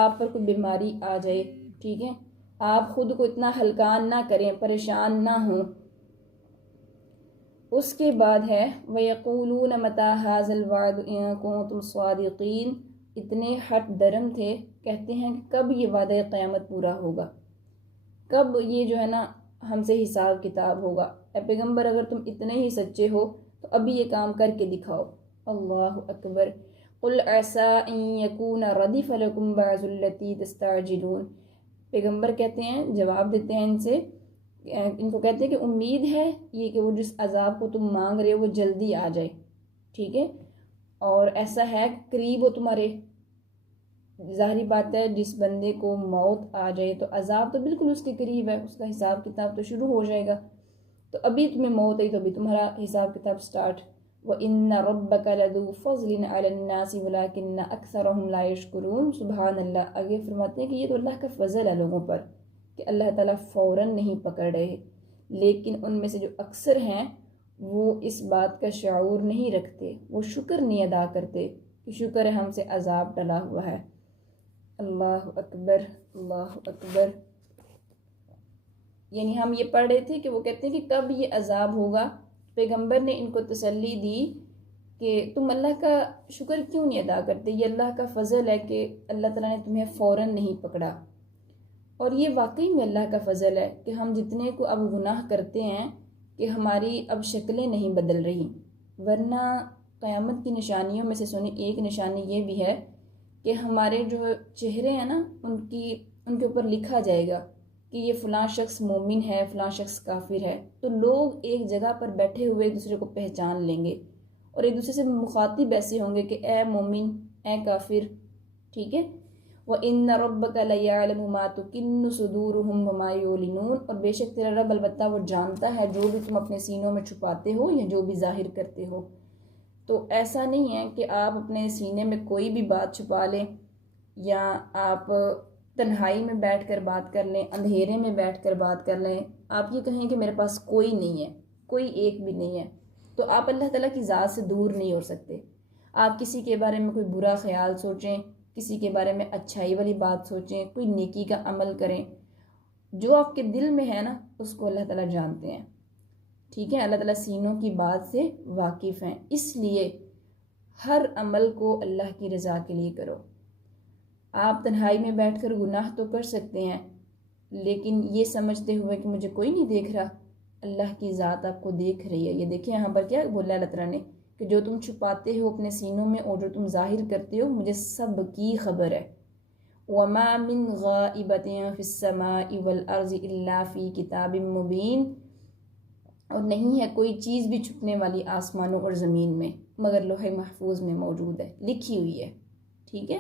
آپ پر کوئی بیماری آ جائے۔ ٹھیک ہے، آپ خود کو اتنا ہلکان نہ کریں، پریشان نہ ہوں۔ اس کے بعد ہے وَيَقُولُونَ مَتَىٰ هَٰذَا الْوَعْدُ إِن كُنتُمْ صَادِقِينَ، اتنے ہٹ درم تھے، کہتے ہیں کب یہ وعدہ قیامت پورا ہوگا، کب یہ جو ہے نا ہم سے حساب کتاب ہوگا۔ اے پیغمبر اگر تم اتنے ہی سچے ہو تو ابھی یہ کام کر کے دکھاؤ۔ اللہ اکبر، قُلْ عَسَىٰ أَن يَكُونَ رَدِفَ لَكُمْ بَعْضُ الَّتِي تَسْتَعْجِلُونَ، پیغمبر کہتے ہیں، جواب دیتے ہیں ان کو کہتے ہیں کہ امید ہے یہ کہ وہ جس عذاب کو تم مانگ رہے ہو وہ جلدی آ جائے۔ ٹھیک ہے، اور ایسا ہے قریب ہو تمہارے، ظاہری بات ہے جس بندے کو موت آ جائے تو عذاب تو بالکل اس کے قریب ہے، اس کا حساب کتاب تو شروع ہو جائے گا، تو ابھی تمہیں موت آئی تو ابھی تمہارا حساب کتاب سٹارٹ۔ وَإِنَّ رَبَّكَ لَذُو فَضْلٍ عَلَى النَّاسِ وَلَكِنَّ أَكْثَرَهُمْ لَا يَشْكُرُونَ۔ سبحان اللہ۔ آگے فرماتے ہیں کہ یہ تو اللہ کا فضل ہے لوگوں پر کہ اللہ تعالیٰ فوراً نہیں پکڑ رہے، لیکن ان میں سے جو اکثر ہیں وہ اس بات کا شعور نہیں رکھتے، وہ شکر نہیں ادا کرتے کہ شکر ہے ہم سے عذاب ٹلا ہوا ہے۔ اللہ اکبر، اللہ اکبر۔ یعنی ہم یہ پڑھ رہے تھے کہ وہ کہتے ہیں کہ کب یہ عذاب ہوگا، پیغمبر نے ان کو تسلی دی کہ تم اللہ کا شکر کیوں نہیں ادا کرتے، یہ اللہ کا فضل ہے کہ اللہ تعالیٰ نے تمہیں فوراً نہیں پکڑا۔ اور یہ واقعی میں اللہ کا فضل ہے کہ ہم جتنے کو اب گناہ کرتے ہیں کہ ہماری اب شکلیں نہیں بدل رہی، ورنہ قیامت کی نشانیوں میں سے سنی ایک نشانی یہ بھی ہے کہ ہمارے جو چہرے ہیں نا ان کے اوپر لکھا جائے گا کہ یہ فلاں شخص مومن ہے، فلاں شخص کافر ہے، تو لوگ ایک جگہ پر بیٹھے ہوئے ایک دوسرے کو پہچان لیں گے اور ایک دوسرے سے مخاطب ایسے ہوں گے کہ اے مومن، اے کافر، ٹھیک ہے۔ وَإِنَّ رَبَّكَ لَيَعْلَمُ مَا تُكِنُّ صُدُورُهُمْ وَمَا يُعْلِنُونَ، اور بے شک تیرا رب البتہ وہ جانتا ہے جو بھی تم اپنے سینوں میں چھپاتے ہو یا جو بھی ظاہر کرتے ہو۔ تو ایسا نہیں ہے کہ آپ اپنے سینے میں کوئی بھی بات چھپا لیں یا آپ تنہائی میں بیٹھ کر بات کر لیں، اندھیرے میں بیٹھ کر بات کر لیں، آپ یہ کہیں کہ میرے پاس کوئی نہیں ہے، کوئی ایک بھی نہیں ہے، تو آپ اللہ تعالیٰ کی ذات سے دور نہیں ہو سکتے۔ آپ کسی کے بارے میں کوئی برا خیال سوچیں، کسی کے بارے میں اچھائی والی بات سوچیں، کوئی نیکی کا عمل کریں، جو آپ کے دل میں ہے نا اس کو اللہ تعالیٰ جانتے ہیں، ٹھیک ہے۔ اللہ تعالیٰ سینوں کی بات سے واقف ہیں، اس لیے ہر عمل کو اللہ کی رضا کے لیے کرو۔ آپ تنہائی میں بیٹھ کر گناہ تو کر سکتے ہیں، لیکن یہ سمجھتے ہوئے کہ مجھے کوئی نہیں دیکھ رہا، اللہ کی ذات آپ کو دیکھ رہی ہے۔ یہ دیکھیں یہاں پر کیا بولا اللہ تعالیٰ نے کہ جو تم چھپاتے ہو اپنے سینوں میں اور جو تم ظاہر کرتے ہو مجھے سب کی خبر ہے۔ وَمَا مِن غَائِبَةٍ فِي السَّمَاءِ وَالْأَرْضِ إِلَّا فِي كِتَابٍ مُبِينٍ، اور نہیں ہے کوئی چیز بھی چھپنے والی آسمانوں اور زمین میں مگر لوح محفوظ میں موجود ہے، لکھی ہوئی ہے، ٹھیک ہے۔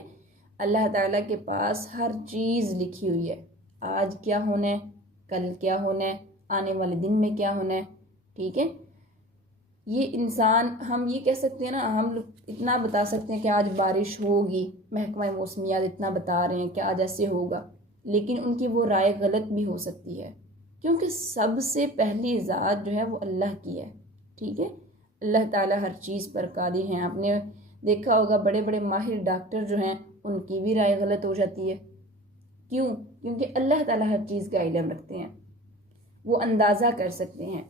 اللہ تعالیٰ کے پاس ہر چیز لکھی ہوئی ہے، آج کیا ہونا ہے، کل کیا ہونا ہے، آنے والے دن میں کیا ہونا ہے، ٹھیک ہے۔ یہ انسان، ہم یہ کہہ سکتے ہیں نا، ہم لوگ اتنا بتا سکتے ہیں کہ آج بارش ہوگی، محکمہ موسمیات اتنا بتا رہے ہیں کہ آج ایسے ہوگا، لیکن ان کی وہ رائے غلط بھی ہو سکتی ہے، کیونکہ سب سے پہلی ذات جو ہے وہ اللہ کی ہے، ٹھیک ہے۔ اللہ تعالیٰ ہر چیز پر قادر ہیں۔ آپ نے دیکھا ہوگا بڑے بڑے ماہر ڈاکٹر جو ہیں ان کی بھی رائے غلط ہو جاتی ہے، کیوں؟ کیونکہ اللہ تعالیٰ ہر چیز کا علم رکھتے ہیں، وہ اندازہ کر سکتے ہیں۔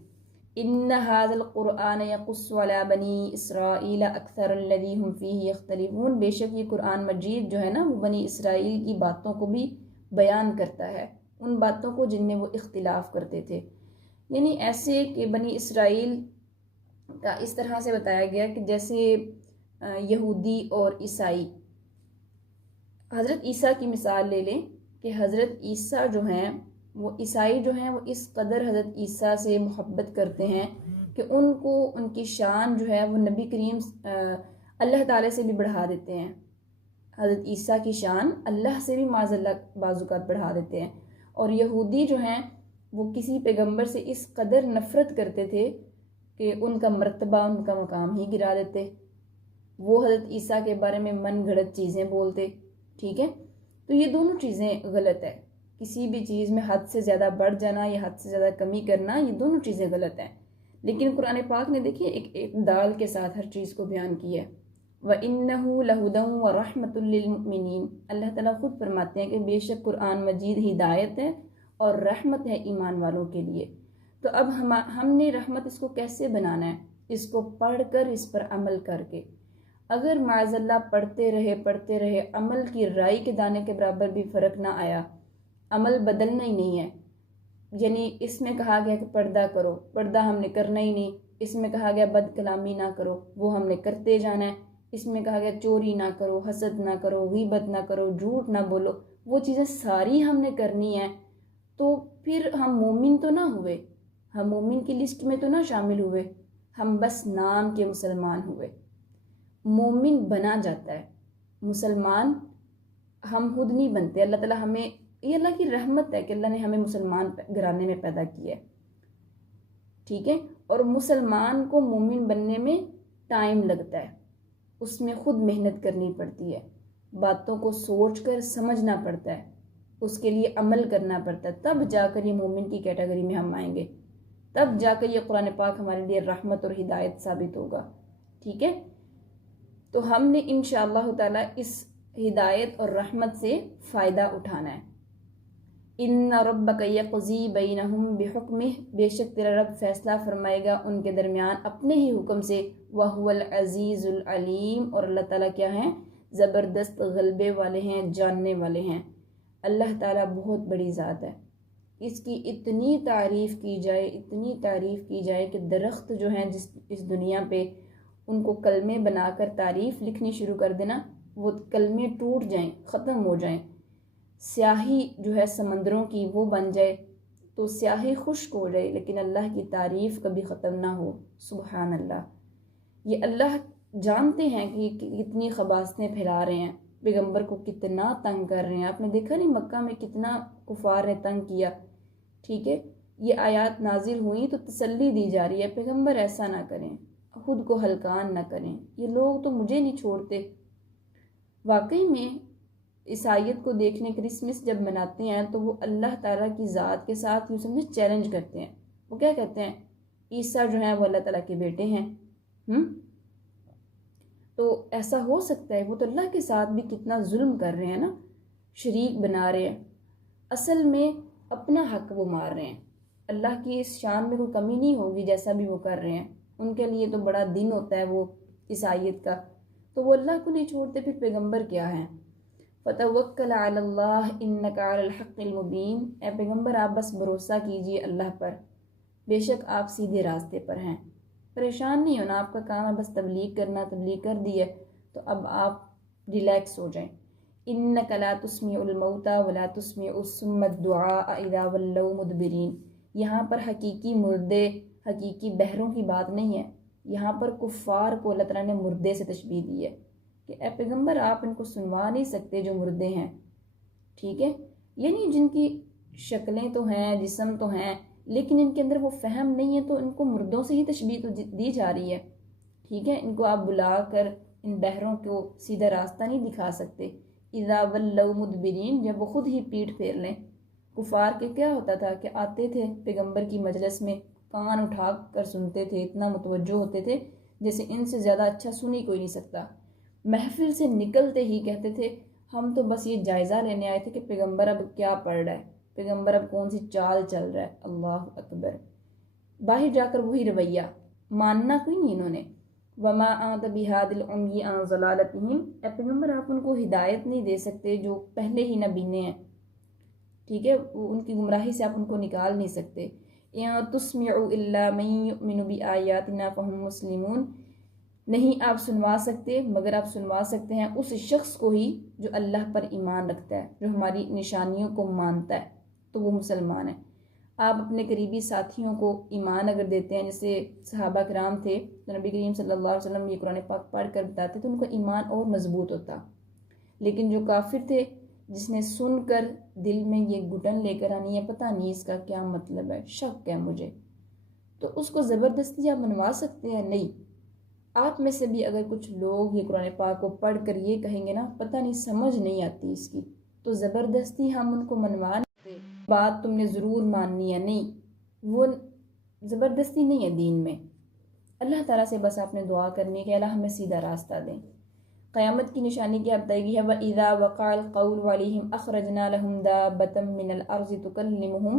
ان هذا القرآن يقص على بني اسرائیل اکثر الذی هم فیہ یختلفون، بے شک یہ قرآن مجید جو ہے نا وہ بنی اسرائیل کی باتوں کو بھی بیان کرتا ہے، ان باتوں کو جن میں وہ اختلاف کرتے تھے، یعنی ایسے کہ بنی اسرائیل کا اس طرح سے بتایا گیا کہ جیسے یہودی اور عیسائی، حضرت عیسیٰ کی مثال لے لیں کہ حضرت عیسیٰ جو ہیں وہ عیسائی جو ہیں وہ اس قدر حضرت عیسیٰ سے محبت کرتے ہیں کہ ان کو ان کی شان جو ہے وہ نبی کریم اللہ تعالیٰ سے بھی بڑھا دیتے ہیں، حضرت عیسیٰ کی شان اللہ سے بھی معاذ اللہ بعض اوقات بڑھا دیتے ہیں۔ اور یہودی جو ہیں وہ کسی پیغمبر سے اس قدر نفرت کرتے تھے کہ ان کا مرتبہ، ان کا مقام ہی گرا دیتے، وہ حضرت عیسیٰ کے بارے میں من گھڑت چیزیں بولتے، ٹھیک ہے۔ تو یہ دونوں چیزیں غلط ہے، کسی بھی چیز میں حد سے زیادہ بڑھ جانا یا حد سے زیادہ کمی کرنا، یہ دونوں چیزیں غلط ہیں۔ لیکن قرآن پاک نے دیکھیے ایک دال کے ساتھ ہر چیز کو بیان کیا ہے۔ وَإِنَّهُ لَهُدًى وَرَحْمَةٌ لِّلْمُؤْمِنِينَ، اللہ تعالیٰ خود فرماتے ہیں کہ بے شک قرآن مجید ہدایت ہے اور رحمت ہے ایمان والوں کے لیے۔ تو اب ہم نے رحمت اس کو کیسے بنانا ہے؟ اس کو پڑھ کر، اس پر عمل کر کے۔ اگر معاذ اللہ پڑھتے رہے عمل کی رائی کے دانے کے برابر بھی فرق نہ آیا، عمل بدلنا ہی نہیں ہے، یعنی اس میں کہا گیا کہ پردہ کرو، پردہ ہم نے کرنا ہی نہیں، اس میں کہا گیا بد کلامی نہ کرو، وہ ہم نے کرتے جانا ہے، اس میں کہا گیا چوری نہ کرو، حسد نہ کرو، غیبت نہ کرو، جھوٹ نہ بولو، وہ چیزیں ساری ہم نے کرنی ہیں، تو پھر ہم مومن تو نہ ہوئے، ہم مومن کی لسٹ میں تو نہ شامل ہوئے، ہم بس نام کے مسلمان ہوئے۔ مومن بنا جاتا ہے، مسلمان ہم خود نہیں بنتے، اللہ تعالیٰ ہمیں، یہ اللہ کی رحمت ہے کہ اللہ نے ہمیں مسلمان گھرانے میں پیدا کیا ہے، ٹھیک ہے۔ اور مسلمان کو مومن بننے میں ٹائم لگتا ہے، اس میں خود محنت کرنی پڑتی ہے، باتوں کو سوچ کر سمجھنا پڑتا ہے، اس کے لیے عمل کرنا پڑتا ہے، تب جا کر یہ مومن کی کیٹیگری میں ہم آئیں گے، تب جا کر یہ قرآن پاک ہمارے لیے رحمت اور ہدایت ثابت ہوگا. ٹھیک ہے، تو ہم نے انشاءاللہ تعالی اس ہدایت اور رحمت سے فائدہ اٹھانا ہے. ان ربک یقضی بینہم بحکمہ، بے شک تیرا رب فیصلہ فرمائے گا ان کے درمیان اپنے ہی حکم سے. وہو العزیز العلیم، اور اللہ تعالیٰ کیا ہیں؟ زبردست غلبے والے ہیں، جاننے والے ہیں. اللہ تعالیٰ بہت بڑی ذات ہے، اس کی اتنی تعریف کی جائے، اتنی تعریف کی جائے کہ درخت جو ہیں اس دنیا پہ، ان کو کلمے بنا کر تعریف لکھنی شروع کر دینا، وہ کلمے ٹوٹ جائیں، ختم ہو جائیں. سیاہی جو ہے سمندروں کی وہ بن جائے تو سیاہی خشک ہو جائے، لیکن اللہ کی تعریف کبھی ختم نہ ہو. سبحان اللہ. یہ اللہ جانتے ہیں کہ کتنی خباثتیں پھیلا رہے ہیں، پیغمبر کو کتنا تنگ کر رہے ہیں. آپ نے دیکھا نہیں مکہ میں کتنا کفار نے تنگ کیا. ٹھیک ہے، یہ آیات نازل ہوئی تو تسلی دی جا رہی ہے، پیغمبر ایسا نہ کریں، خود کو ہلکان نہ کریں، یہ لوگ تو مجھے نہیں چھوڑتے. واقعی میں اس آیت کو دیکھنے کرسمس جب مناتے ہیں تو وہ اللہ تعالیٰ کی ذات کے ساتھ یوں سمجھے چیلنج کرتے ہیں. وہ کیا کہتے ہیں؟ عیسیٰ جو ہیں وہ اللہ تعالیٰ کے بیٹے ہیں. تو ایسا ہو سکتا ہے؟ وہ تو اللہ کے ساتھ بھی کتنا ظلم کر رہے ہیں نا، شریک بنا رہے ہیں. اصل میں اپنا حق وہ مار رہے ہیں. اللہ کی اس شان میں کوئی کمی نہیں ہوگی جیسا بھی وہ کر رہے ہیں. ان کے لیے تو بڑا دن ہوتا ہے وہ اس آیت کا، تو وہ اللہ کو نہیں چھوڑتے، پھر پیغمبر کیا ہیں؟ فَتَوَكَّلْ عَلَى اللَّهِ إِنَّكَ عَلَى الْحَقِّ الْمُبِينِ، اے پیغمبر آپ بس بھروسہ کیجئے اللہ پر، بے شک آپ سیدھے راستے پر ہیں. پریشان نہیں ہونا، آپ کا کام ہے بس تبلیغ کرنا، تبلیغ کر دی ہے تو اب آپ ریلیکس ہو جائیں. إِنَّكَ لَا تُسْمِعُ الْمَوْتَى وَلَا تُسْمِعُ الصُّمَّ الدُّعَاءَ إِذَا وَلَّوْا مُدْبِرِينَ. یہاں پر حقیقی مردے، حقیقی بہروں کی بات نہیں ہے، یہاں پر کفار کو اللہ تعالیٰ نے مردے سے تشبیہ دی ہے کہ اے پیغمبر آپ ان کو سنوا نہیں سکتے جو مردے ہیں. ٹھیک ہے، یعنی جن کی شکلیں تو ہیں، جسم تو ہیں، لیکن ان کے اندر وہ فہم نہیں ہے، تو ان کو مردوں سے ہی تشبیہ تو دی جا رہی ہے. ٹھیک ہے، ان کو آپ بلا کر ان بہروں کو سیدھا راستہ نہیں دکھا سکتے. اذا ولوا مدبرین، جب وہ خود ہی پیٹھ پھیر لیں. کفار کے کیا ہوتا تھا کہ آتے تھے پیغمبر کی مجلس میں، کان اٹھا کر سنتے تھے، اتنا متوجہ ہوتے تھے جیسے ان سے زیادہ اچھا سن ہی کوئی نہیں سکتا. محفل سے نکلتے ہی کہتے تھے ہم تو بس یہ جائزہ لینے آئے تھے کہ پیغمبر اب کیا پڑھ رہا ہے، پیغمبر اب کون سی چال چل رہا ہے. اللہ اکبر. باہر جا کر وہی رویہ، ماننا کوئی نہیں انہوں نے. وما انت بہاد العمی عن ضلالتہم، اے پیغمبر آپ ان کو ہدایت نہیں دے سکتے جو پہلے ہی نبینے ہیں. ٹھیک ہے، ان کی گمراہی سے آپ ان کو نکال نہیں سکتے. ان تسمع الا من یؤمن بآیاتنا فهم مسلمون، نہیں آپ سنوا سکتے مگر آپ سنوا سکتے ہیں اس شخص کو ہی جو اللہ پر ایمان رکھتا ہے، جو ہماری نشانیوں کو مانتا ہے، تو وہ مسلمان ہے. آپ اپنے قریبی ساتھیوں کو ایمان اگر دیتے ہیں، جیسے صحابہ کرام تھے تو نبی کریم صلی اللہ علیہ وسلم یہ قرآن پاک پڑھ کر بتاتے تو ان کا ایمان اور مضبوط ہوتا. لیکن جو کافر تھے، جس نے سن کر دل میں یہ گھٹن لے کر آنی ہے پتہ نہیں اس کا کیا مطلب ہے، شک ہے مجھے، تو اس کو زبردستی آپ منوا سکتے ہیں؟ نہیں. آپ میں سے بھی اگر کچھ لوگ یہ قرآن پاک کو پڑھ کر یہ کہیں گے نا پتہ نہیں سمجھ نہیں آتی اس کی، تو زبردستی ہم ان کو منوا نہیں سکتے، بات تم نے ضرور ماننی ہے، نہیں، وہ زبردستی نہیں ہے دین میں. اللہ تعالیٰ سے بس آپ نے دعا کرنی ہے کہ اللہ ہمیں سیدھا راستہ دیں. قیامت کی نشانی کیا بتائی گئی ہے؟ وَإِذَا وَقَعَ الْقَوْلُ عَلَيْهِمْ أَخْرَجْنَا لَهُمْ دَابَّةً مِّنَ الْأَرْضِ تُكَلِّمُهُمْ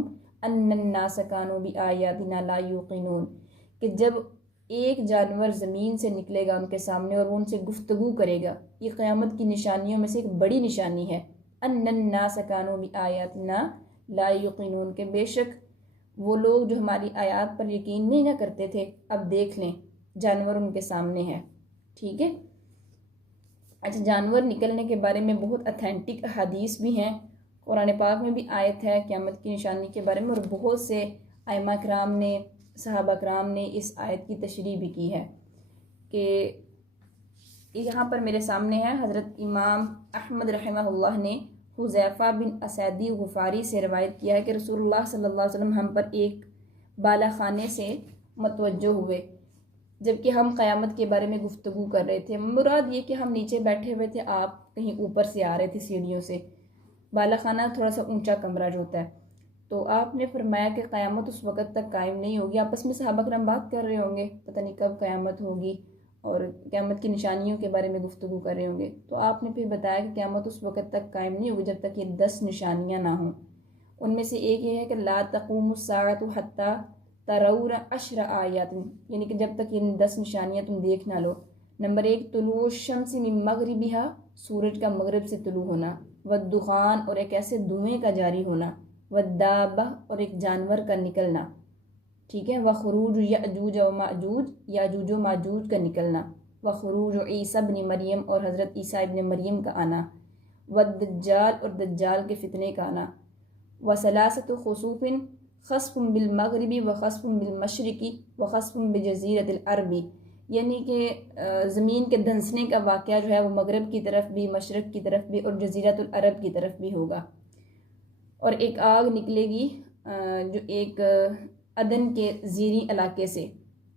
أَنَّ النَّاسَ كَانُوا بِآيَاتِنَا لَا يُوقِنُونَ، کہ جب ایک جانور زمین سے نکلے گا ان کے سامنے اور وہ ان سے گفتگو کرے گا. یہ قیامت کی نشانیوں میں سے ایک بڑی نشانی ہے. أَنَّ النَّاسَ كَانُوا بِآيَاتِنَا لَا يُوقِنُونَ، کہ بے شک وہ لوگ جو ہماری آیات پر یقین نہیں نہ کرتے تھے اب دیکھ لیں جانور ان کے سامنے ہے. ٹھیک ہے. اچھا، جانور نکلنے کے بارے میں بہت اتھینٹک احادیث بھی ہیں، قرآن پاک میں بھی آیت ہے قیامت کی نشانی کے بارے میں، اور بہت سے ائمہ کرام نے، صحابہ کرام نے اس آیت کی تشریح بھی کی ہے. کہ یہاں پر میرے سامنے ہے حضرت امام احمد رحمہ اللہ نے حذیفہ بن اسیدی غفاری سے روایت کیا ہے کہ رسول اللہ صلی اللہ علیہ وسلم ہم پر ایک بالا خانے سے متوجہ ہوئے. جبکہ ہم قیامت کے بارے میں گفتگو کر رہے تھے۔ مراد یہ کہ ہم نیچے بیٹھے ہوئے تھے، آپ کہیں اوپر سے آ رہے تھے سیڑھیوں سے، بالا خانہ تھوڑا سا اونچا کمرہ جو ہوتا ہے، تو آپ نے فرمایا کہ قیامت اس وقت تک قائم نہیں ہوگی۔ آپس میں صحابہ کرام بات کر رہے ہوں گے، پتہ نہیں کب قیامت ہوگی، اور قیامت کی نشانیوں کے بارے میں گفتگو کر رہے ہوں گے۔ تو آپ نے پھر بتایا کہ قیامت اس وقت تک قائم نہیں ہوگی جب تک یہ 10 نشانیاں نہ ہوں۔ ان میں سے ایک یہ ہے کہ لا تقوم الساعۃ حتی ترون 10 آیات، یعنی کہ جب تک یہ 10 نشانیاں تم دیکھ نہ لو۔ نمبر 1 طلوع الشمس من مغربها، سورج کا مغرب سے طلوع ہونا، والدخان، اور ایک ایسے دھوئیں کا جاری ہونا، والدابہ، اور ایک جانور کا نکلنا، ٹھیک ہے، وخروج یأجوج و ماجوج، یاجوج و ماجوج کا نکلنا، وخروج عیسیٰ ابن مریم، اور حضرت عیسیٰ ابن مریم کا آنا، والدجال، اور دجال کے فتنے کا آنا، وثلاثۃ خسوف، خسف بالمغربی وخسف بالمشرقی وخسف بجزیرۃ العرب، یعنی کہ زمین کے دھنسنے کا واقعہ جو ہے وہ مغرب کی طرف بھی، مشرق کی طرف بھی، اور جزیرۃ العرب کی طرف بھی ہوگا۔ اور ایک آگ نکلے گی جو ایک عدن کے زیریں علاقے سے،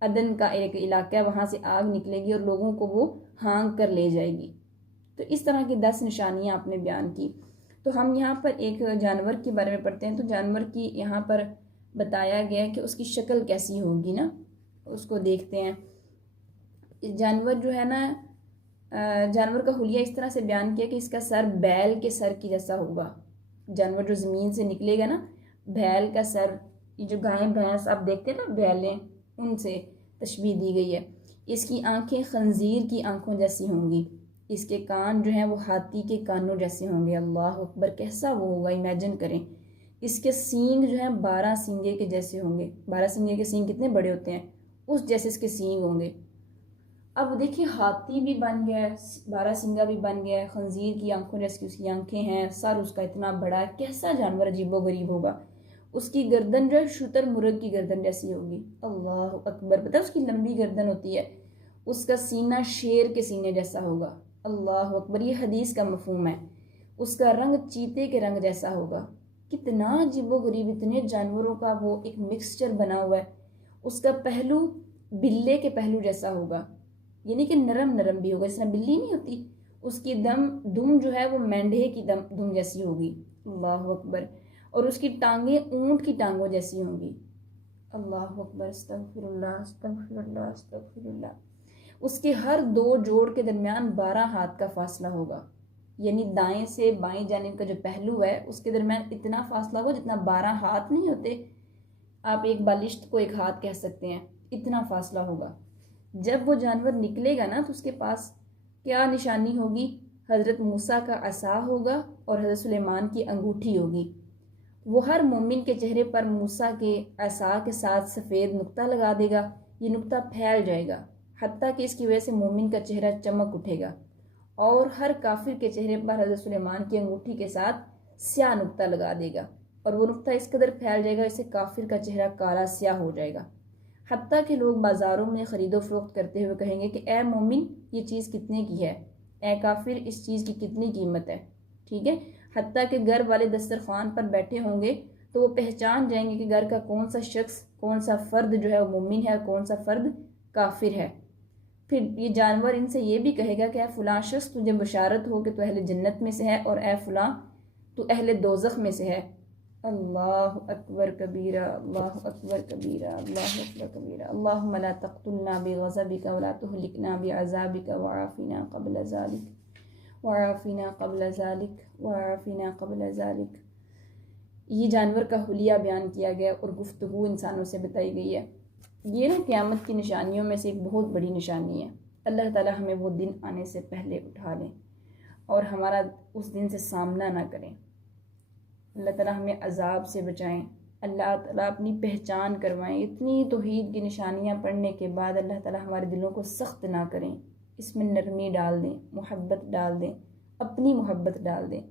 عدن کا ایک علاقہ ہے، وہاں سے آگ نکلے گی اور لوگوں کو وہ ہانک کر لے جائے گی۔ تو اس طرح کی 10 نشانیاں آپ نے بیان کی۔ تو ہم یہاں پر ایک جانور کے بارے میں پڑھتے ہیں، تو جانور کی یہاں پر بتایا گیا ہے کہ اس کی شکل کیسی ہوگی نا، اس کو دیکھتے ہیں۔ جانور جو ہے نا، جانور کا حلیہ اس طرح سے بیان کیا کہ اس کا سر بیل کے سر کی جیسا ہوگا۔ جانور جو زمین سے نکلے گا نا، بیل کا سر، یہ جو گائیں بھینس آپ دیکھتے ہیں نا بیلیں، ان سے تشبیہ دی گئی ہے۔ اس کی آنکھیں خنزیر کی آنکھوں جیسی ہوں گی، اس کے کان جو ہیں وہ ہاتھی کے کانوں جیسے ہوں گے۔ اللہ اکبر، کیسا وہ ہوگا، امیجن کریں۔ اس کے سینگ جو ہیں 12 سینگے کے جیسے ہوں گے۔ 12 سینگے کے سینگ کتنے بڑے ہوتے ہیں، اس جیسے اس کے سینگ ہوں گے۔ اب دیکھیں، ہاتھی بھی بن گیا ہے، 12 سینگا بھی بن گیا ہے، خنزیر کی آنکھوں جیسی اس کی آنکھیں ہیں، سر اس کا اتنا بڑا ہے، کیسا جانور عجیب و غریب ہوگا۔ اس کی گردن جو ہے شتر مرغ کی گردن جیسی ہوگی۔ اللہ اکبر، پتہ اس کی لمبی گردن ہوتی ہے۔ اس کا سینہ شیر کے سینے جیسا ہوگا۔ اللہ اکبر، یہ حدیث کا مفہوم ہے۔ اس کا رنگ چیتے کے رنگ جیسا ہوگا۔ کتنا عجیب و غریب، اتنے جانوروں کا وہ ایک مکسچر بنا ہوا ہے۔ اس کا پہلو بلے کے پہلو جیسا ہوگا، یعنی کہ نرم نرم بھی ہوگا، جس طرح بلی نہیں ہوتی۔ اس کی دم جو ہے وہ مینڈھے کی دم جیسی ہوگی۔ اللہ اکبر، اور اس کی ٹانگیں اونٹ کی ٹانگوں جیسی ہوں گی۔ اللہ اکبر، استغفر اللہ استغفر اللہ استغفر اللہ۔ اس کے ہر 2 جوڑ کے درمیان 12 ہاتھ کا فاصلہ ہوگا، یعنی دائیں سے بائیں جانب کا جو پہلو ہے اس کے درمیان اتنا فاصلہ ہوگا جتنا 12 ہاتھ نہیں ہوتے، آپ ایک بالشت کو ایک ہاتھ کہہ سکتے ہیں، اتنا فاصلہ ہوگا۔ جب وہ جانور نکلے گا نا تو اس کے پاس کیا نشانی ہوگی؟ حضرت موسیٰ کا عصا ہوگا اور حضرت سلیمان کی انگوٹھی ہوگی۔ وہ ہر مومن کے چہرے پر موسیٰ کے عصا کے ساتھ سفید نقطہ لگا دے گا، یہ نقطہ پھیل جائے گا حتیٰ کہ اس کی وجہ سے مومن کا چہرہ چمک اٹھے گا، اور ہر کافر کے چہرے پر حضرت سلیمان کی انگوٹھی کے ساتھ سیاہ نقطہ لگا دے گا، اور وہ نقطہ اس قدر پھیل جائے گا اس سے کافر کا چہرہ کالا سیاہ ہو جائے گا، حتیٰ کہ لوگ بازاروں میں خرید و فروخت کرتے ہوئے کہیں گے کہ اے مومن یہ چیز کتنے کی ہے، اے کافر اس چیز کی کتنی قیمت ہے، ٹھیک ہے۔ حتیٰ کہ گھر والے دسترخوان پر بیٹھے ہوں گے تو وہ پہچان جائیں گے کہ گھر کا کون سا شخص، کون سا فرد جو ہے وہ مومن ہے اور کون سا فرد کافر ہے۔ پھر یہ جانور ان سے یہ بھی کہے گا کہ اے فلاں شخص تجھے بشارت ہو کہ تو اہل جنت میں سے ہے، اور اے فلاں تو اہل دوزخ میں سے ہے۔ اللہ اکبر کبیرہ، اللہ اکبر کبیرہ، اللہ اکبر کبیرہ۔ اللہم لا تقتلنا بغضبک ولا تہلکنا بعذابک وعافنا قبل ذلک وعافنا قبل ذلک وعافنا قبل ذلک۔ یہ جانور کا حلیہ بیان کیا گیا اور گفتگو انسانوں سے بتائی گئی ہے۔ یہ نا قیامت کی نشانیوں میں سے ایک بہت بڑی نشانی ہے۔ اللہ تعالی ہمیں وہ دن آنے سے پہلے اٹھا لیں اور ہمارا اس دن سے سامنا نہ کریں۔ اللہ تعالیٰ ہمیں عذاب سے بچائیں، اللہ تعالیٰ اپنی پہچان کروائیں۔ اتنی توحید کی نشانیاں پڑھنے کے بعد اللہ تعالیٰ ہمارے دلوں کو سخت نہ کریں، اس میں نرمی ڈال دیں، محبت ڈال دیں، اپنی محبت ڈال دیں۔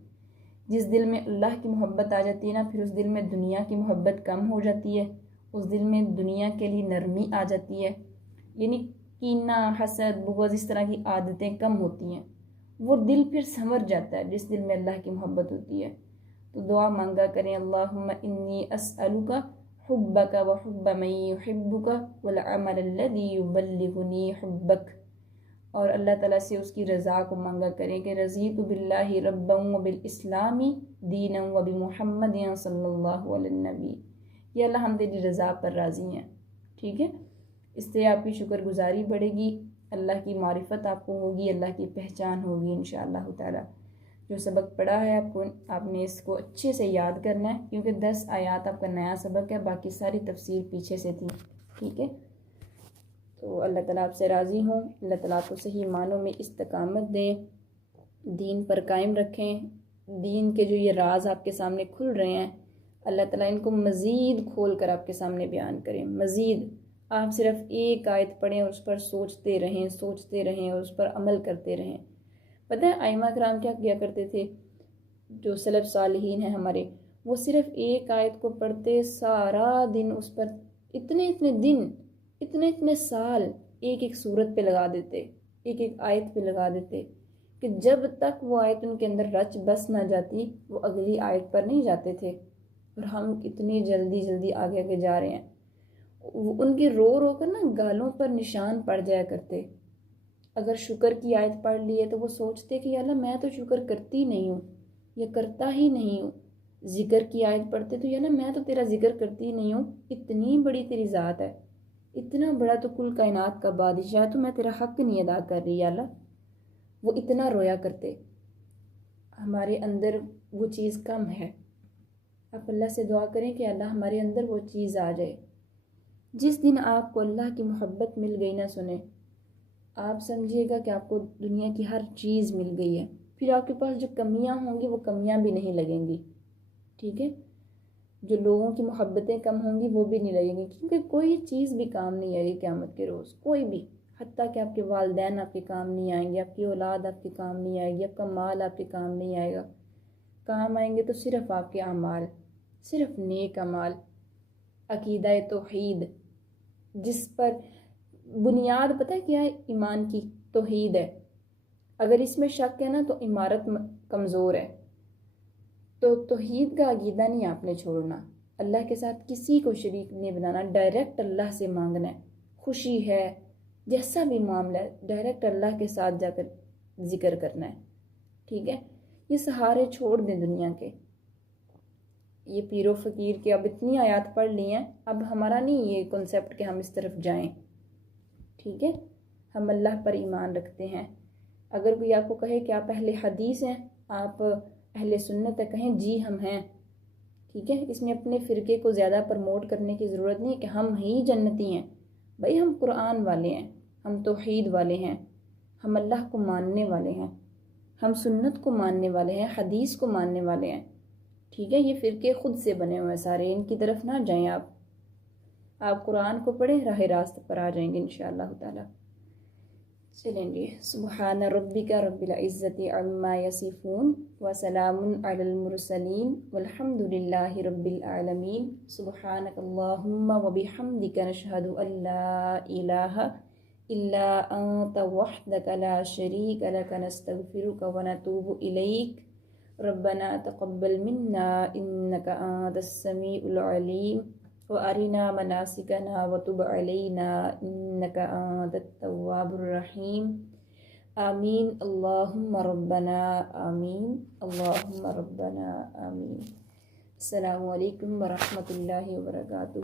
جس دل میں اللہ کی محبت آ جاتی ہے نا، پھر اس دل میں دنیا کی محبت کم ہو جاتی ہے، اس دل میں دنیا کے لیے نرمی آ جاتی ہے، یعنی کینہ، حسد، بغض، اس طرح کی عادتیں کم ہوتی ہیں۔ وہ دل پھر سنور جاتا ہے جس دل میں اللہ کی محبت ہوتی ہے۔ تو دعا مانگا کریں، اللہم انی اسألک حبک وحب من یحبک والعمل الذی یبلغنی حبک، اور اللہ تعالیٰ سے اس کی رضا کو مانگا کریں کہ رضیت باللہ ربا وبالاسلام دینا وبمحمد صلی اللہ علیہ نبی، یا اللہ ہم تیری رضا پر راضی ہیں. ٹھیک ہے، اس سے آپ کی شکر گزاری بڑھے گی، اللہ کی معرفت آپ کو ہوگی، اللہ کی پہچان ہوگی انشاءاللہ تعالیٰ. جو سبق پڑھا ہے آپ نے اس کو اچھے سے یاد کرنا ہے، کیونکہ 10 آیات آپ کا نیا سبق ہے، باقی ساری تفسیر پیچھے سے تھی. ٹھیک ہے، تو اللہ تعالیٰ آپ سے راضی ہوں، اللہ تعالیٰ آپ کو صحیح معنوں میں استقامت دیں، دین پر قائم رکھیں. دین کے جو یہ راز آپ کے سامنے کھل رہے ہیں، اللہ تعالیٰ ان کو مزید کھول کر آپ کے سامنے بیان کریں. مزید آپ صرف ایک آیت پڑھیں اور اس پر سوچتے رہیں اور اس پر عمل کرتے رہیں. پتہ ہے ائمہ کرام کیا کیا کرتے تھے؟ جو سلف صالحین ہیں ہمارے، وہ صرف ایک آیت کو پڑھتے، سارا دن اس پر اتنے سال ایک سورت پہ لگا دیتے، ایک آیت پہ لگا دیتے، کہ جب تک وہ آیت ان کے اندر رچ بس نہ جاتی وہ اگلی آیت پر نہیں جاتے تھے. اور ہم اتنی جلدی آگے جا رہے ہیں. ان کے رو کر نا گالوں پر نشان پڑ جایا کرتے. اگر شکر کی آیت پڑھ لیے تو وہ سوچتے کہ یا اللہ میں تو شکر کرتی نہیں ہوں یا کرتا ہی نہیں ہوں. ذکر کی آیت پڑھتے تو یا اللہ میں تو تیرا ذکر کرتی نہیں ہوں، اتنی بڑی تیری ذات ہے، اتنا بڑا تو کل کائنات کا بادشاہ، تو میں تیرا حق نہیں ادا کر رہی یا اللہ. وہ اتنا رویا کرتے. ہمارے اندر وہ چیز کم ہے. آپ اللہ سے دعا کریں کہ اللہ ہمارے اندر وہ چیز آ جائے. جس دن آپ کو اللہ کی محبت مل گئی نہ سنیں، آپ سمجھیے گا کہ آپ کو دنیا کی ہر چیز مل گئی ہے. پھر آپ کے پاس جو کمیاں ہوں گی وہ کمیاں بھی نہیں لگیں گی. ٹھیک ہے، جو لوگوں کی محبتیں کم ہوں گی وہ بھی نہیں لگیں گی، کیونکہ کوئی چیز بھی کام نہیں آئے گی قیامت کے روز، کوئی بھی. حتیٰ کہ آپ کے والدین آپ کے کام نہیں آئیں گے، آپ کی اولاد آپ کے کام نہیں آئے گی، آپ کا مال آپ کے کام نہیں آئے گا. کام آئیں گے تو صرف آپ کے اعمال، صرف نیک اعمال. عقیدہ توحید، جس پر بنیاد پتہ کیا ہے ایمان کی؟ توحید ہے. اگر اس میں شک ہے نا تو عمارت کمزور ہے. تو توحید کا عقیدہ نہیں آپ نے چھوڑنا، اللہ کے ساتھ کسی کو شریک نہیں بنانا، ڈائریکٹ اللہ سے مانگنا ہے. خوشی ہے، جیسا بھی معاملہ ہے، ڈائریکٹ اللہ کے ساتھ جا کر ذکر کرنا ہے. ٹھیک ہے، یہ سہارے چھوڑ دیں دنیا کے، یہ پیر و فقیر کے. اب اتنی آیات پڑھ لی ہیں، اب ہمارا نہیں یہ کنسیپٹ کہ ہم اس طرف جائیں. ٹھیک ہے، ہم اللہ پر ایمان رکھتے ہیں. اگر کوئی آپ کو کہے کہ آپ اہل حدیث ہیں، آپ اہل سنت ہے، کہیں جی ہم ہیں. ٹھیک ہے، اس میں اپنے فرقے کو زیادہ پرموٹ کرنے کی ضرورت نہیں کہ ہم ہی جنتی ہیں. بھائی ہم قرآن والے ہیں، ہم توحید والے ہیں، ہم اللہ کو ماننے والے ہیں، ہم سنت کو ماننے والے ہیں، حدیث کو ماننے والے ہیں. ٹھیک ہے، یہ فرقے خود سے بنے ہوئے ہیں سارے، ان کی طرف نہ جائیں. آپ قرآن کو پڑھیں، راہ راست پر آ جائیں گے انشاءاللہ تعالی. چلیں جی، سبحان ربک رب العزت عما یصفون وسلام علی المرسلین والحمد للہ رب العالمین. سبحانک اللہم وبحمدک نشہد ان لا الہ الا انت وحدک لا شریک لک نستغفرک ونتوب الیک. ربنا تقبل منا انک انت السمیع العلیم وارنا مناسکنا وتب علینا انک انت التواب الرحیم. آمین اللہم ربنا آمین، اللہم ربنا آمین. السلام علیکم ورحمۃ اللہ وبرکاتہ.